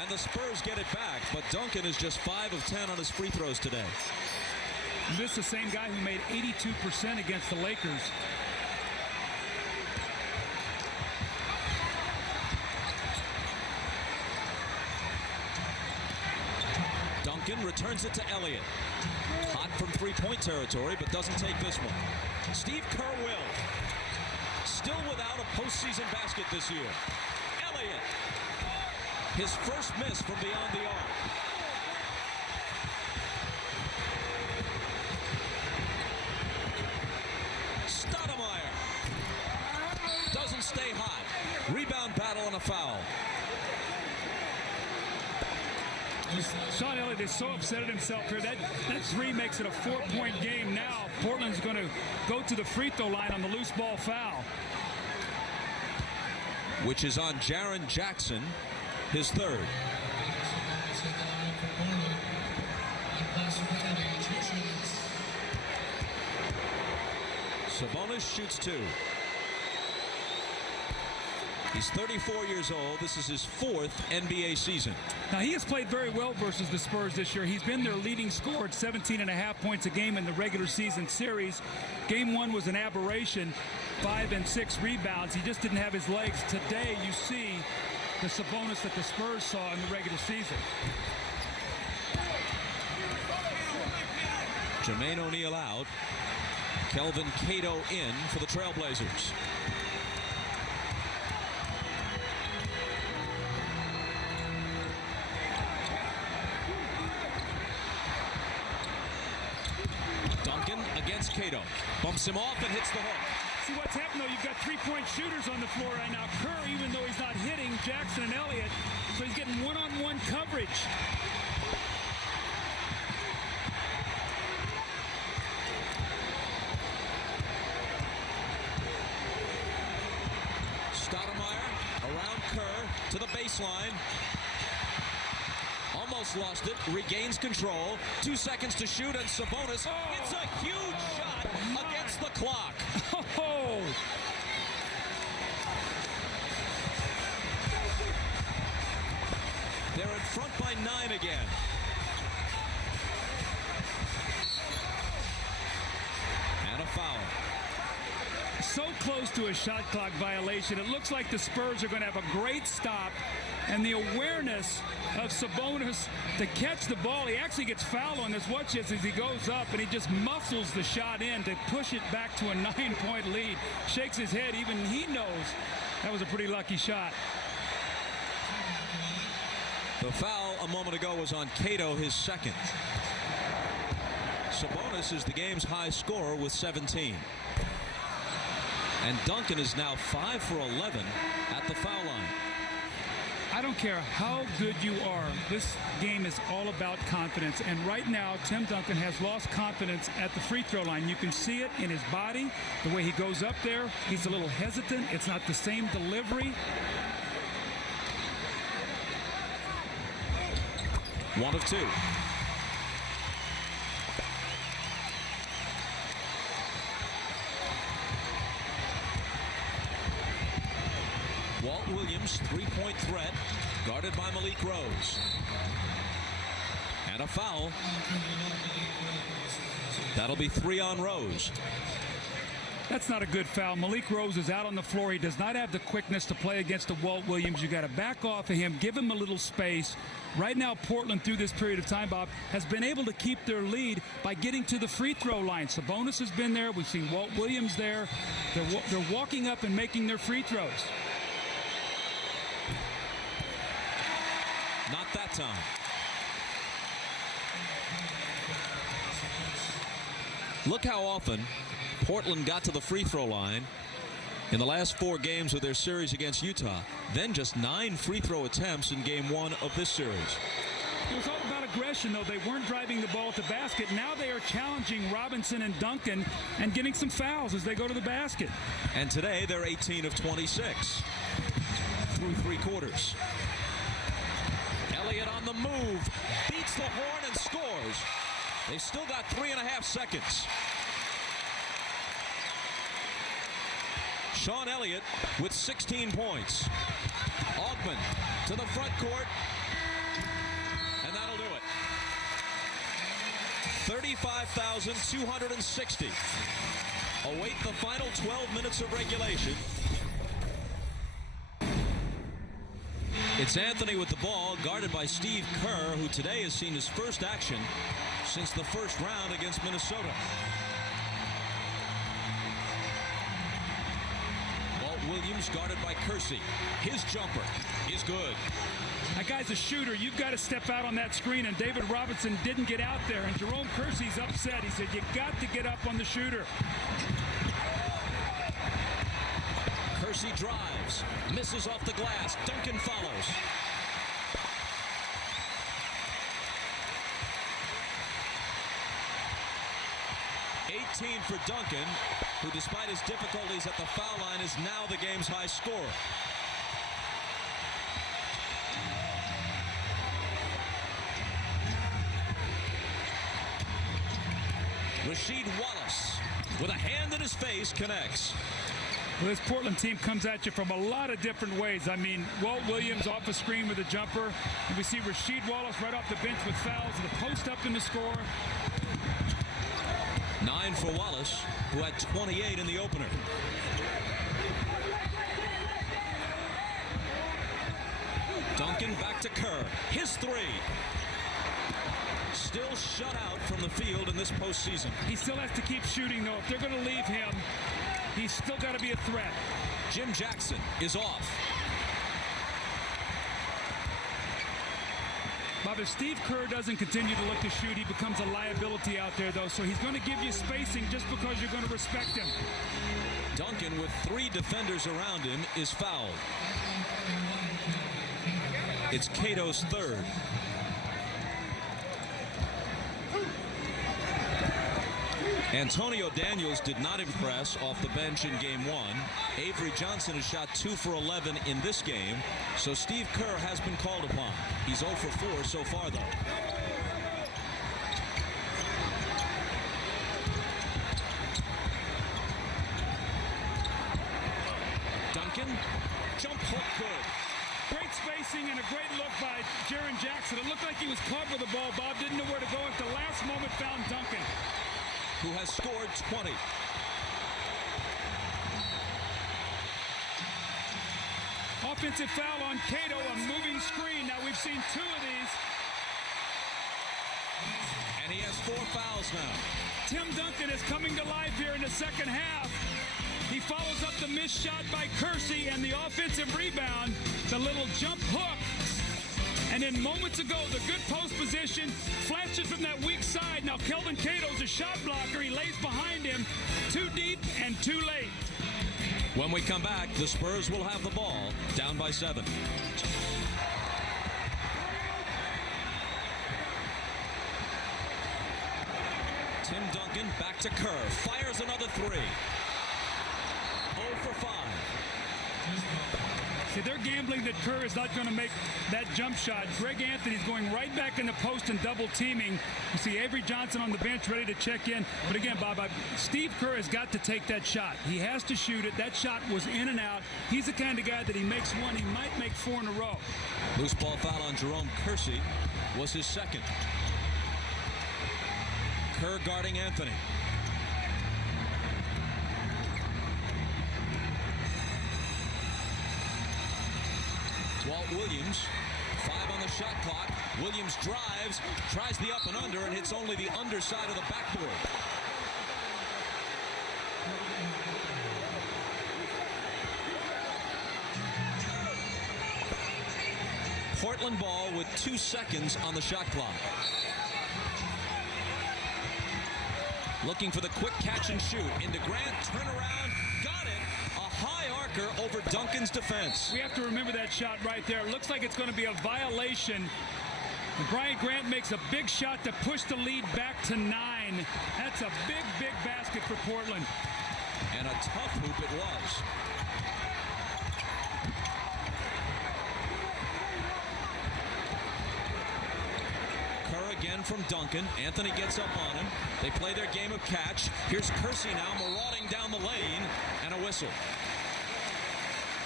and the Spurs get it back, but Duncan is just 5 of 10 on his free throws today. This is the same guy who made 82% against the Lakers. Duncan returns it to Elliott. Hot from three-point territory, but doesn't take this one. Steve Kerr will. Still without a postseason basket this year. Elliott. His first miss from beyond the arc. foul. Sean Elliott is so upset at himself here. That three makes it a 4-point game now. Portland's going to go to the free throw line on the loose ball foul, which is on Jaren Jackson, his third. Sabonis shoots two. He's 34 years old. This is his fourth NBA season. Now, he has played very well versus the Spurs this year. He's been their leading scorer at 17.5 points a game in the regular season series. Game 1 was an aberration, 5 and 6 rebounds. He just didn't have his legs. Today, you see the Sabonis that the Spurs saw in the regular season. Jermaine O'Neal out. Kelvin Cato in for the Trailblazers. Duncan against Cato. Bumps him off and hits the hook. See what's happened, though? You've got three-point shooters on the floor right now. Kerr, even though he's not hitting Jackson and Elliott, so he's getting one-on-one coverage. Stoudemire around Kerr to the baseline. Almost lost it. Regains control. 2 seconds to shoot, and Sabonis hits a huge shot against the clock. Oh. They're in front by 9 again. And a foul. So close to a shot clock violation. It looks like the Spurs are going to have a great stop, and the awareness of Sabonis to catch the ball. He actually gets fouled on this. Watch this as he goes up, and he just muscles the shot in to push it back to a 9-point lead. Shakes his head. Even he knows that was a pretty lucky shot. The foul a moment ago was on Cato, his second. Sabonis is the game's high scorer with 17. And Duncan is now 5 for 11 at the foul line. I don't care how good you are. This game is all about confidence. And right now, Tim Duncan has lost confidence at the free throw line. You can see it in his body, the way he goes up there. He's a little hesitant. It's not the same delivery. 1 of 2. Walt Williams, three-point threat, guarded by Malik Rose. And a foul. That'll be 3 on Rose. That's not a good foul. Malik Rose is out on the floor. He does not have the quickness to play against the Walt Williams. You got to back off of him, give him a little space. Right now, Portland, through this period of time, Bob, has been able to keep their lead by getting to the free throw line. Sabonis has been there. We've seen Walt Williams there. They're walking up and making their free throws. Not that time. Look how often Portland got to the free throw line in the last 4 games of their series against Utah. Then just 9 free throw attempts in game 1 of this series. It was all about aggression, though. They weren't driving the ball at the basket. Now they are challenging Robinson and Duncan and getting some fouls as they go to the basket. And today they're 18 of 26 through 3 quarters. Elliott on the move, beats the horn and scores. They've still got 3.5 seconds. Sean Elliott with 16 points. Augman to the front court, and that'll do it. 35,260. Await the final 12 minutes of regulation. It's Anthony with the ball, guarded by Steve Kerr, who today has seen his first action since the first round against Minnesota. Walt Williams guarded by Kersey. His jumper is good. That guy's a shooter. You've got to step out on that screen, and David Robinson didn't get out there, and Jerome Kersey's upset. He said, you got to get up on the shooter. Kersey drives, misses off the glass. Duncan follows. For Duncan, who despite his difficulties at the foul line is now the game's high scorer. Rasheed Wallace, with a hand in his face, connects. Well, this Portland team comes at you from a lot of different ways. I mean, Walt Williams off a screen with a jumper. And we see Rasheed Wallace right off the bench with fouls, and the post up in the score. 9 for Wallace, who had 28 in the opener. Duncan back to Kerr. His three. Still shut out from the field in this postseason. He still has to keep shooting, though. If they're going to leave him, he's still got to be a threat. Jim Jackson is off. Bob, if Steve Kerr doesn't continue to look to shoot, he becomes a liability out there, though. So he's going to give you spacing just because you're going to respect him. Duncan, with 3 defenders around him, is fouled. It's Cato's third. Antonio Daniels did not impress off the bench in game 1. Avery Johnson has shot 2 for 11 in this game, so Steve Kerr has been called upon. He's 0 for 4 so far, though. Duncan, jump hook good. Great spacing and a great look by Jaren Jackson. It looked like he was caught with the ball. Bob didn't know where to go. At the last moment, found Duncan, who has scored 20. Offensive foul on Cato, a moving screen. Now we've seen 2 of these. And he has 4 fouls now. Tim Duncan is coming to life here in the second half. He follows up the missed shot by Kersey and the offensive rebound, the little jump hook. And then moments ago, the good post position flashes from that weak side. Now Kelvin Cato's a shot blocker. He lays behind him, too deep and too late. When we come back, the Spurs will have the ball, down by 7. Tim Duncan back to Kerr. Fires another 3. 0 for 5. See, they're gambling that Kerr is not going to make that jump shot. Greg Anthony's going right back in the post and double teaming. You see Avery Johnson on the bench ready to check in. But again, Bob, Steve Kerr has got to take that shot. He has to shoot it. That shot was in and out. He's the kind of guy that he makes 1, he might make 4 in a row. Loose ball foul on Jerome Kersey was his second. Kerr guarding Anthony. Walt Williams, 5 on the shot clock. Williams drives, tries the up and under, and hits only the underside of the backboard. Portland ball with 2 seconds on the shot clock. Looking for the quick catch and shoot. Into Grant, turnaround, got it. A high arcer over Duncan's defense. We have to remember that shot right there. It looks like it's going to be a violation. And Brian Grant makes a big shot to push the lead back to 9. That's a big, big basket for Portland. And a tough hoop it was. Again from Duncan. Anthony gets up on him. They play their game of catch. Here's Kersey now marauding down the lane, and a whistle.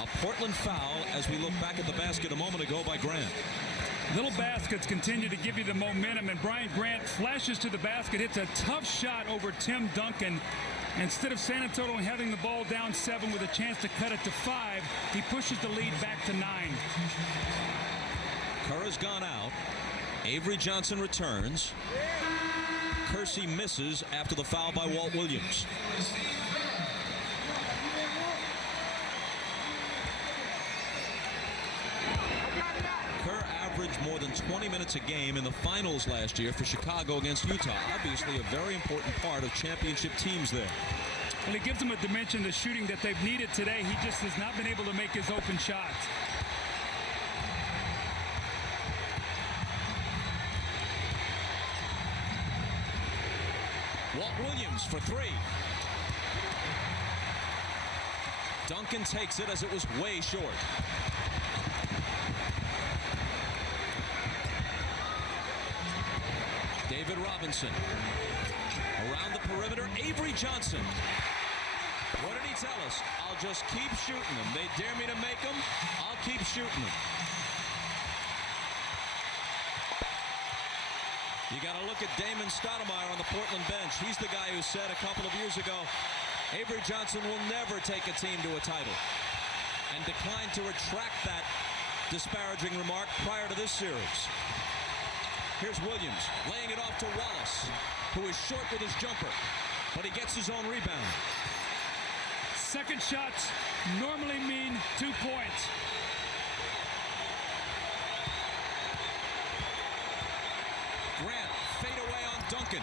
A Portland foul as we look back at the basket a moment ago by Grant. Little baskets continue to give you the momentum, and Brian Grant flashes to the basket. It's a tough shot over Tim Duncan. Instead of San Antonio having the ball down 7 with a chance to cut it to 5, he pushes the lead back to 9. Kerr has gone out. Avery Johnson returns. Kersey misses after the foul by Walt Williams. Kerr averaged more than 20 minutes a game in the finals last year for Chicago against Utah. Obviously a very important part of championship teams there. Well, it gives them a dimension to shooting that they've needed today. He just has not been able to make his open shots. Walt Williams for three. Duncan takes it as it was way short. David Robinson. Around the perimeter, Avery Johnson. What did he tell us? I'll just keep shooting them. They dare me to make them, I'll keep shooting them. You got to look at Damon Stoudemire on the Portland bench. He's the guy who said a couple of years ago, Avery Johnson will never take a team to a title, and declined to retract that disparaging remark prior to this series. Here's Williams laying it off to Wallace, who is short with his jumper, but he gets his own rebound. Second shots normally mean 2 points. Grant, fade away on Duncan.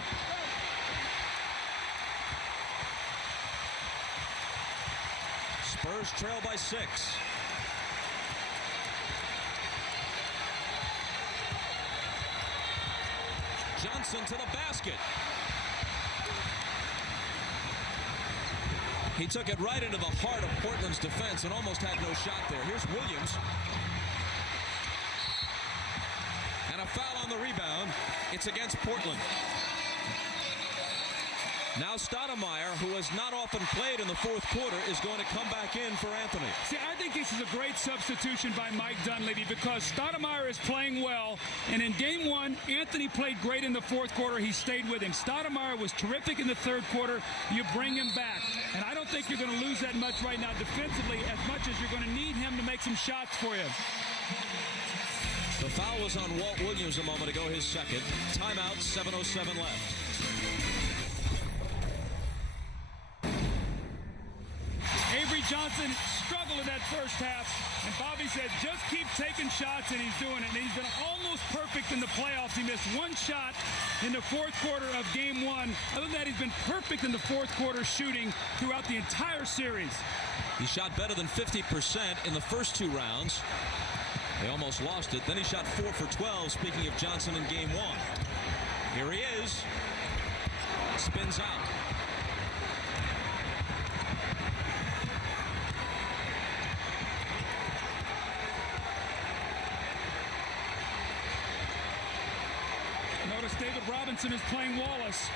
Spurs trail by 6. Johnson to the basket. He took it right into the heart of Portland's defense and almost had no shot there. Here's Williams. And a foul on the rebound. It's against Portland. Now Stoudemire, who has not often played in the fourth quarter, is going to come back in for Anthony. See, I think this is a great substitution by Mike Dunleavy because Stoudemire is playing well, and in game one, Anthony played great in the fourth quarter. He stayed with him. Stoudemire was terrific in the third quarter. You bring him back, and I don't think you're going to lose that much right now defensively as much as you're going to need him to make some shots for you. The foul was on Walt Williams a moment ago, his second. Timeout, 7:07 left. Avery Johnson struggled in that first half, and Bobby said, just keep taking shots, and he's doing it. And he's been almost perfect in the playoffs. He missed one shot in the fourth quarter of game one. Other than that, he's been perfect in the fourth quarter shooting throughout the entire series. He shot better than 50% in the first 2 rounds. They almost lost it. Then he shot 4 for 12, speaking of Johnson in game one. Here he is. Spins out. Notice David Robinson is playing Wallace,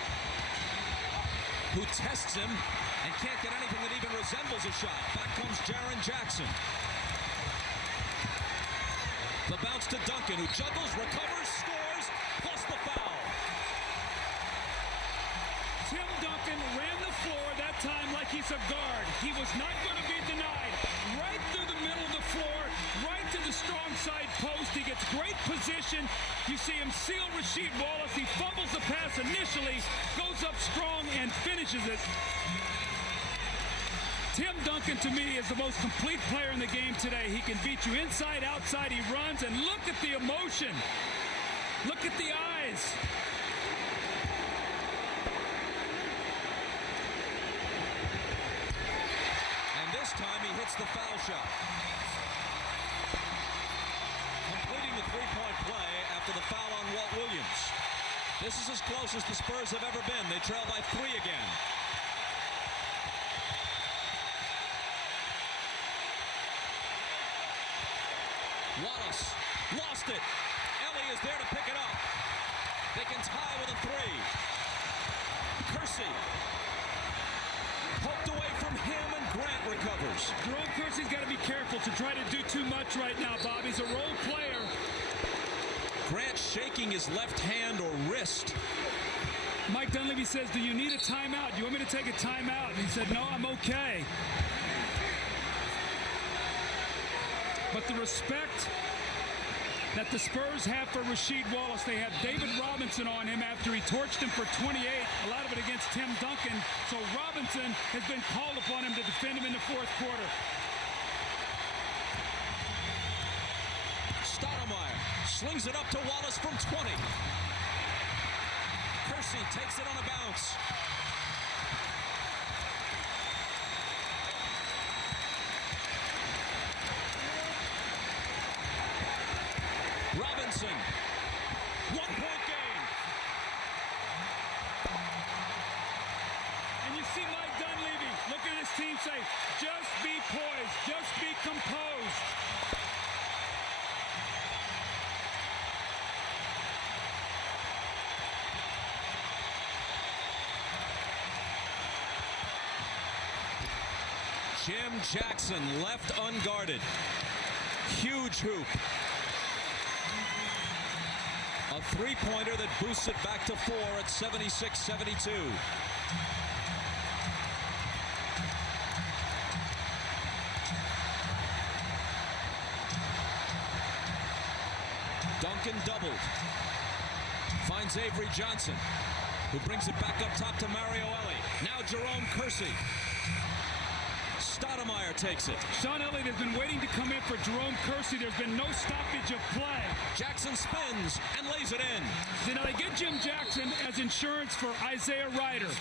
who tests him and can't get anything that even resembles a shot. Back comes Jaren Jackson. The bounce to Duncan, who juggles, recovers, scores, plus the foul. Tim Duncan ran the floor that time like he's a guard. He was not going to be denied. Right through the middle of the floor, right to the strong side post. He gets great position. You see him seal Rasheed Wallace. He fumbles the pass initially, goes up strong, and finishes it. Tim Duncan, to me, is the most complete player in the game today. He can beat you inside, outside. He runs, and look at the emotion. Look at the eyes. And this time he hits the foul shot. Completing the three-point play after the foul on Walt Williams. This is as close as the Spurs have ever been. They trail by 3 again. Wallace lost it. Ellie is there to pick it up. They can tie with a 3. Kersey poked away from him, and Grant recovers. Jerome Kersey's got to be careful to try to do too much right now, Bob. He's a role player. Grant shaking his left hand or wrist. Mike Dunleavy says, do you need a timeout? Do you want me to take a timeout? And he said, no, I'm okay. But the respect that the Spurs have for Rasheed Wallace, they have David Robinson on him after he torched him for 28, a lot of it against Tim Duncan. So Robinson has been called upon him to defend him in the fourth quarter. Stoudemire slings it up to Wallace from 20. Kersey takes it on a bounce. Jackson. 1-point game. And you see Mike Dunleavy looking at his team say, just be poised, just be composed. Jim Jackson left unguarded. Huge hoop. A three-pointer that boosts it back to 4 at 76-72. Duncan doubled. Finds Avery Johnson, who brings it back up top to Mario Elie. Now Jerome Kersey. Stoudemire takes it. Sean Elliott has been waiting to come in for Jerome Kersey. There's been no stoppage of play. Jackson spins and lays it in. See, now they get Jim Jackson as insurance for Isaiah Ryder,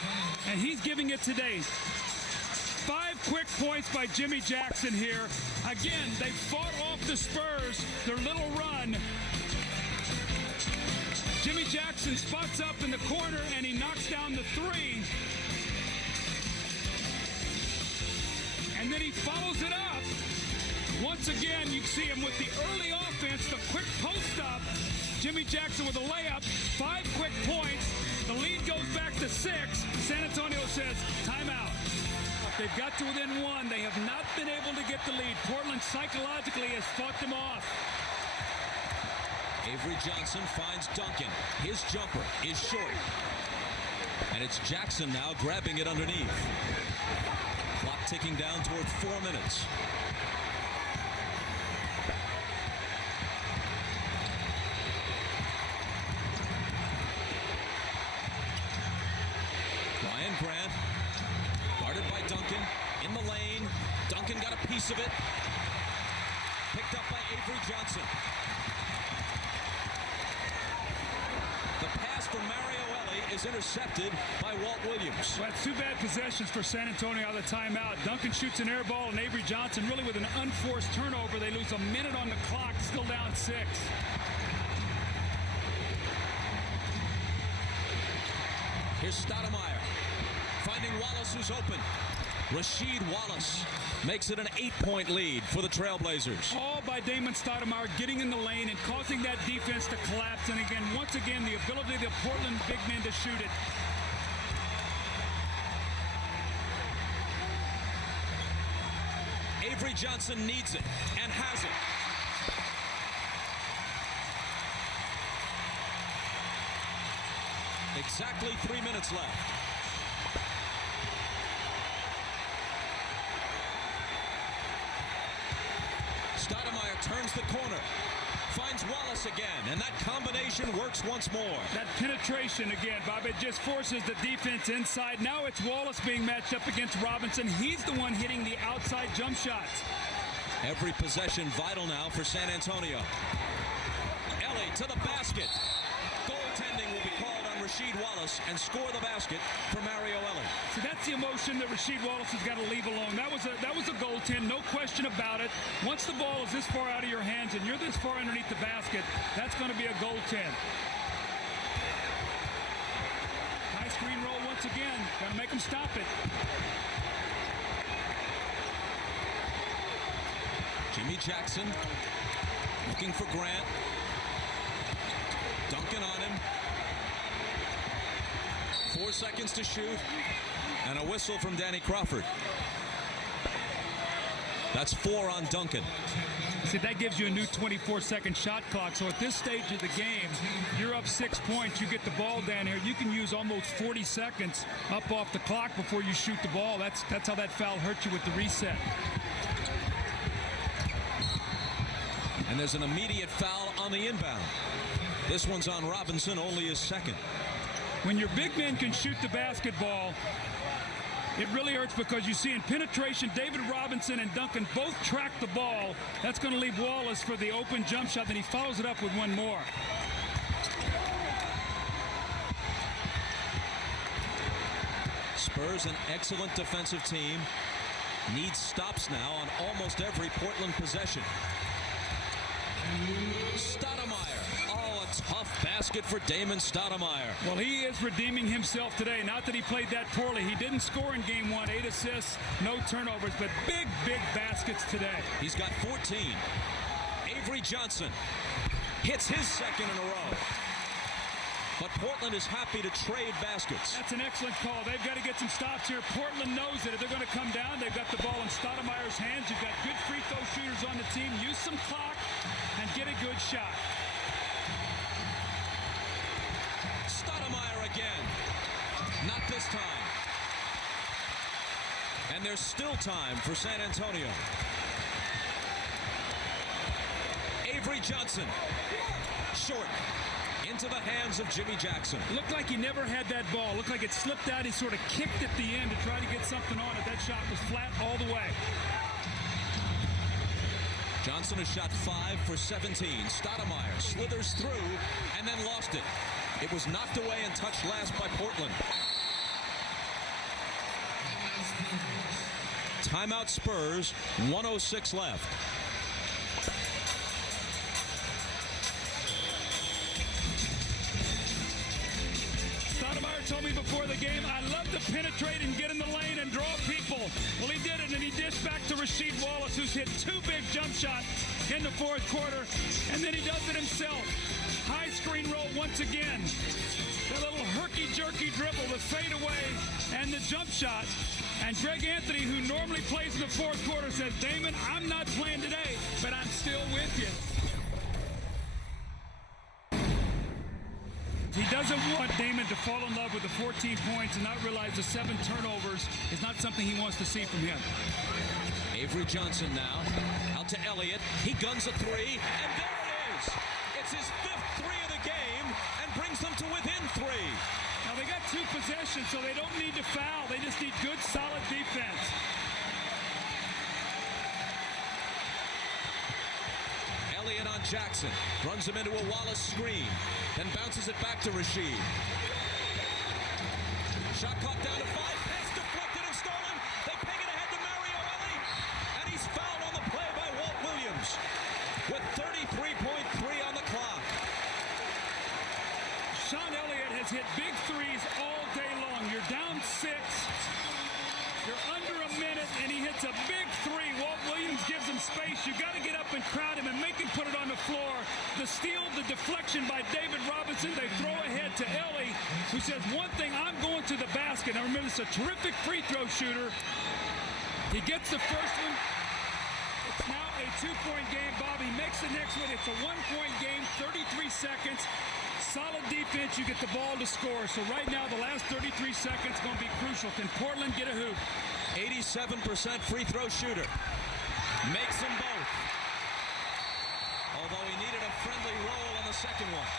and he's giving it today. 5 quick points by Jimmy Jackson here. Again, they fought off the Spurs, their little run. Jimmy Jackson spots up in the corner, and he knocks down the 3. And then he follows it up. Once again, you see him with the early offense, the quick post up. Jimmy Jackson with a layup, 5 quick points. The lead goes back to 6. San Antonio says, timeout. They've got to within 1. They have not been able to get the lead. Portland psychologically has fought them off. Avery Johnson finds Duncan. His jumper is short. And it's Jackson now grabbing it underneath. Clock ticking down toward 4 minutes. Ryan Grant, guarded by Duncan, in the lane. Duncan got a piece of it. Picked up by Avery Johnson. The pass from Mario Elie is intercepted by Walt Williams. Well, that's 2 bad possessions for San Antonio out of the timeout. Duncan shoots an air ball, and Avery Johnson really with an unforced turnover. They lose a minute on the clock, still down 6. Here's Stoudemire finding Wallace, who's open. Rasheed Wallace makes it an 8-point lead for the Trailblazers. All by Damon Stoudemire getting in the lane and causing that defense to collapse. And again, once again, the ability of the Portland big men to shoot it. Avery Johnson needs it and has it. Exactly 3 minutes left. Stoudemire turns the corner, finds Wallace again, and that combination works once more. That penetration again, Bob, it just forces the defense inside. Now it's Wallace being matched up against Robinson. He's the one hitting the outside jump shots. Every possession vital now for San Antonio. Elie to the basket. Goaltending will be called on Rasheed Wallace and score the basket for Mario Elie. So that's the emotion that Rasheed Wallace has got to leave alone. That was a goaltend, no question about it. Once the ball is this far out of your hands and you're this far underneath the basket, that's going to be a goaltend. High screen roll once again. Got to make them stop it. Jimmy Jackson looking for Grant. Duncan on him. 4 seconds to shoot. And a whistle from Danny Crawford. That's 4 on Duncan. See, that gives you a new 24-second shot clock. So at this stage of the game, you're up 6 points. You get the ball down here. You can use almost 40 seconds up off the clock before you shoot the ball. That's how that foul hurt you with the reset. And there's an immediate foul on the inbound. This one's on Robinson, only his second. When your big men can shoot the basketball, it really hurts because you see in penetration, David Robinson and Duncan both track the ball. That's going to leave Wallace for the open jump shot, then he follows it up with one more. Spurs, an excellent defensive team, needs stops now on almost every Portland possession. Stoudemire Tough basket for Damon Stoudemire. Well, he is redeeming himself today. Not that he played that poorly. He didn't score in game one. 8 assists, no turnovers, but big baskets today. He's got 14. Avery Johnson hits his second in a row. But Portland is happy to trade baskets. That's an excellent call. They've got to get some stops here. Portland knows that if they're going to come down, they've got the ball in Stoudemire's hands. You've got good free throw shooters on the team. Use some clock and get a good shot. Stoudemire again. Not this time. And there's still time for San Antonio. Avery Johnson. Short. Into the hands of Jimmy Jackson. Looked like he never had that ball. Looked like it slipped out. He sort of kicked at the end to try to get something on it. That shot was flat all the way. Johnson has shot 5 for 17. Stoudemire slithers through and then lost it. It was knocked away and touched last by Portland. Timeout Spurs, 1:06 left. Stoudemire told me before the game, I love to penetrate and get in the lane and draw people. Well, he did it, and he dished back to Rasheed Wallace, who's hit 2 big jump shots in the fourth quarter, and then he does it himself. High screen roll once again. That little herky-jerky dribble, the fadeaway, and the jump shot. And Greg Anthony, who normally plays in the fourth quarter, says, Damon, I'm not playing today, but I'm still with you. He doesn't want Damon to fall in love with the 14 points and not realize the 7 turnovers is not something he wants to see from him. Avery Johnson now. Out to Elliott. He guns a 3, and there it is. It's his 5th 3 of the game and brings them to within 3. Now, they got 2 possessions, so they don't need to foul. They just need good, solid defense. Elliott on Jackson. Runs him into a Wallace screen. Then bounces it back to Rasheed. Shot clock down to 5. Pass deflected and stolen. They ping it ahead to Mario Ellie. And he's fouled on the play by Walt Williams. With 33.3 on the clock. Sean Elliott has hit big threes all day long. You're down 6. You're under a minute, and he hits a big 3. Walt Williams gives him space. You got to get up and crowd him and make him put it on the floor. The steal, the deflection by David Robinson. They throw ahead to Ellie, who says, one thing, I'm going to the basket. Now remember, it's a terrific free throw shooter. He gets the first one. It's now a 2-point game. Bobby makes the next one. It's a 1-point game, 33 seconds. Solid defense, you get the ball to score. So right now, the last 33 seconds going to be crucial. Can Portland get a hoop? 87% free throw shooter. Makes them both. Although he needed a friendly roll on the second one.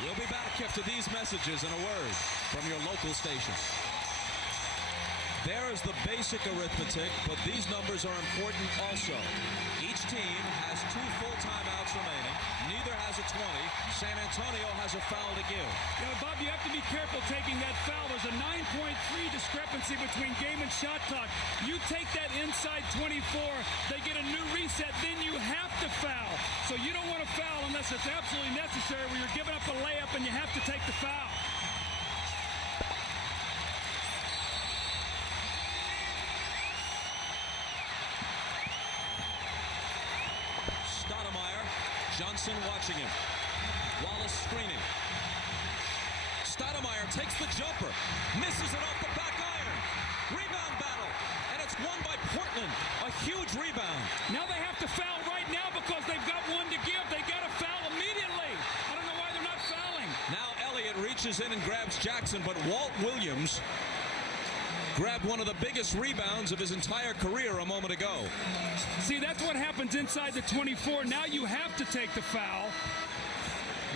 We'll be back after these messages and a word from your local station. There is the basic arithmetic, but these numbers are important also. Each team has 2 full timeouts remaining. Neither has a 20. San Antonio has a foul to give. You know, Bob, you have to be careful taking that foul. There's a 9.3 discrepancy between game and shot clock. You take that inside 24, they get a new reset, then you have to foul. So you don't want to foul unless it's absolutely necessary where you're giving up a layup and you have to take the foul. Stoudemire, Johnson watching him. Wallace screening. Stoudemire takes the jumper, misses it off the back iron. Rebound battle, and it's won by Portland. A huge rebound. Now they have to foul right now because they've got 1 to give. They got to foul immediately. I don't know why they're not fouling. Now Elliott reaches in and grabs Jackson, but Walt Williams grabbed one of the biggest rebounds of his entire career a moment ago. See, that's what happens inside the 24. Now you have to take the foul.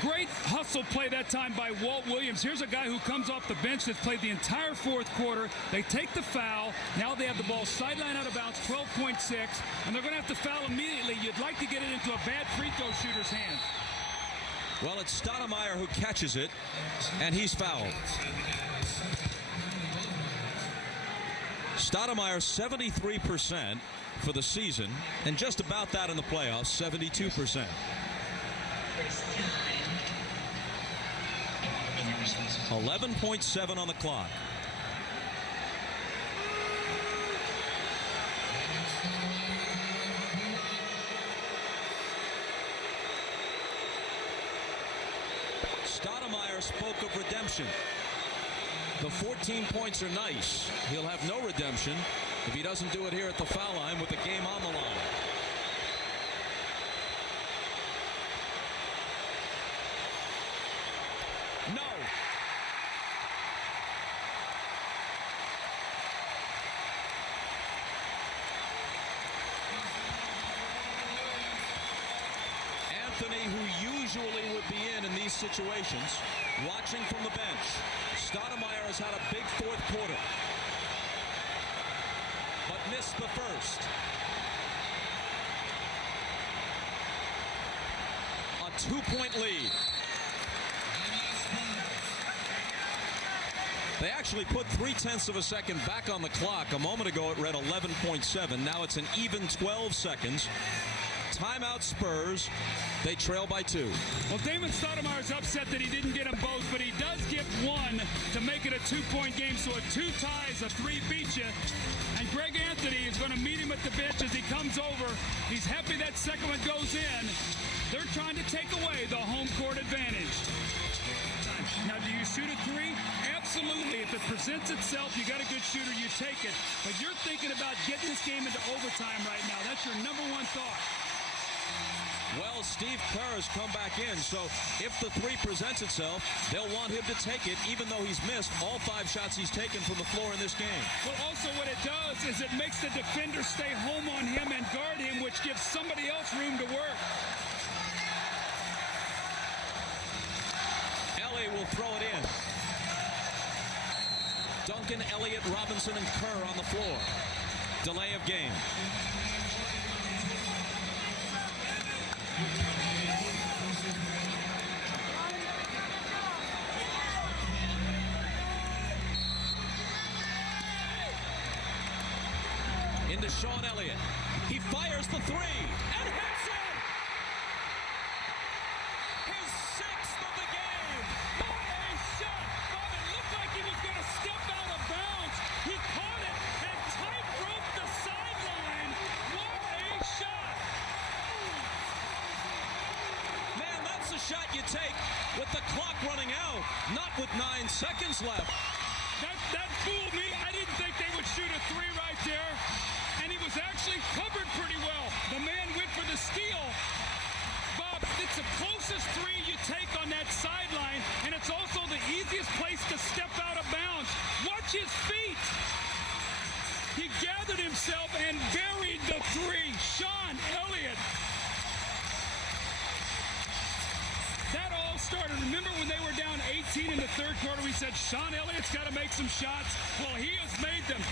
Great hustle play that time by Walt Williams. Here's a guy who comes off the bench that's played the entire fourth quarter. They take the foul. Now they have the ball sideline out of bounds, 12.6, and they're going to have to foul immediately. You'd like to get it into a bad free throw shooter's hands. Well, it's Stoudemire who catches it, and he's fouled. Stoudemire 73%, for the season, and just about that in the playoffs, 72%. .7 on the clock. Stoudemire spoke of redemption. The 14 points are nice. He'll have no redemption if he doesn't do it here at the foul line with the game on the line. No. Anthony, who usually would be in these situations, watching from the bench. Stoudemire has had a big fourth quarter, but missed the first. A 2-point lead. They actually put 0.3 of a second back on the clock. A moment ago it read 11.7. Now it's an even 12 seconds. Timeout Spurs. They trail by 2. Well, Damon Stoudemire's upset that he didn't get them both, but he does get one to make it a 2-point game. So a 2 ties, a 3 beats you. And Greg Anthony is going to meet him at the bench as he comes over. He's happy that second one goes in. They're trying to take away the home court advantage. Now, do you shoot a 3? Absolutely. If it presents itself, you got a good shooter, you take it. But you're thinking about getting this game into overtime right now. That's your number one thought. Well, Steve Kerr has come back in, so if the 3 presents itself, they'll want him to take it, even though he's missed all 5 shots he's taken from the floor in this game. Well, also what it does is it makes the defender stay home on him and guard him, which gives somebody else room to work. Ellie will throw it in. Duncan, Elliott, Robinson, and Kerr on the floor. Delay of game. Into Sean Elliott. He fires the 3 and hits it! His 6th of the game! What a shot! Bob, it looked like he was going to step out of bounds. He caught it and tight-roped the sideline. What a shot! Man, that's the shot you take with the clock running out, not with 9 seconds left. That fooled me. I didn't think they would shoot a 3 right there. And he was actually covered pretty well. The man went for the steal. Bob, it's the closest 3 you take on that sideline, and it's also the easiest place to step out of bounds. Watch his feet. He gathered himself and buried the 3. Sean Elliott. That all started. Remember when they were down 18 in the third quarter, we said Sean Elliott's got to make some shots. Well, he has made them.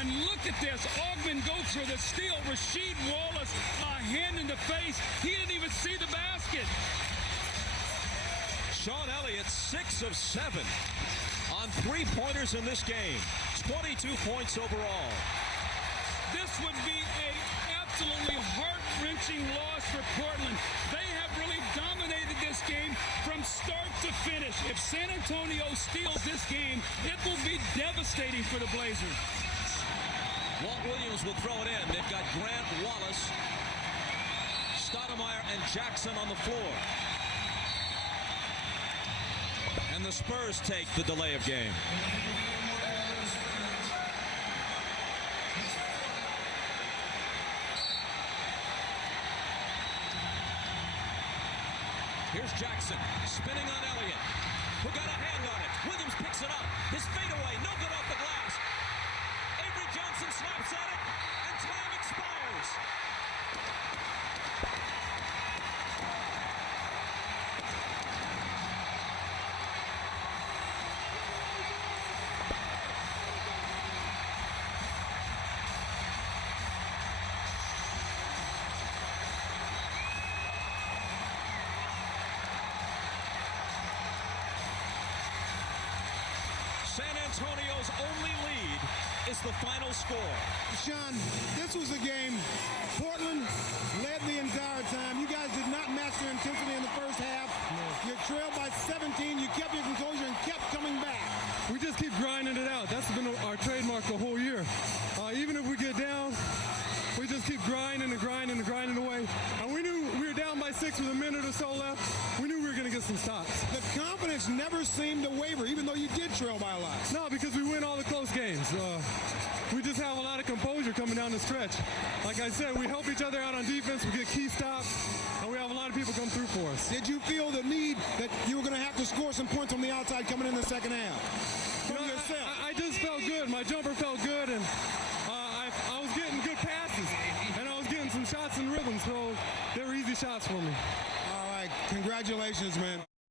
And look at this. Ogman goes for the steal. Rasheed Wallace, a hand in the face. He didn't even see the basket. Sean Elliott, 6 of 7 on 3-pointers in this game. 22 points overall. This would be a absolutely heart-wrenching loss for Portland. They have really dominated this game from start to finish. If San Antonio steals this game, it will be devastating for the Blazers. Walt Williams will throw it in. They've got Grant, Wallace, Stoudemire, and Jackson on the floor. And the Spurs take the delay of game. Here's Jackson, spinning on Elliott, who got a hand on it. Williams picks it up. His fadeaway, no good off the glass. Avery Johnson snaps at it, and time expires. San Antonio's only lead is the final score. Sean, this was a game. Portland led the entire time. You guys did not match their intensity in the first half. You trailed by 17. You kept your composure and kept coming back. We just keep grinding it out. That's been our trademark the whole year. Even if we get down, we just keep grinding and grinding and grinding away. And we knew we were down by 6 with a minute or so left. We knew we were going to get some stops. The confidence never seemed to waver, even though you did trail by a lot. No, because we win all the close games. We just have a lot of composure coming down the stretch. Like I said, we help each other out on defense. We get key stops, and we have a lot of people come through for us. Did you feel the need that you were going to have to score some points on the outside coming in the second half? From yourself? I just felt good. My jumper felt good, and I was getting good passes, and I was getting some shots in rhythm, so they were easy shots for me. All right, congratulations, man.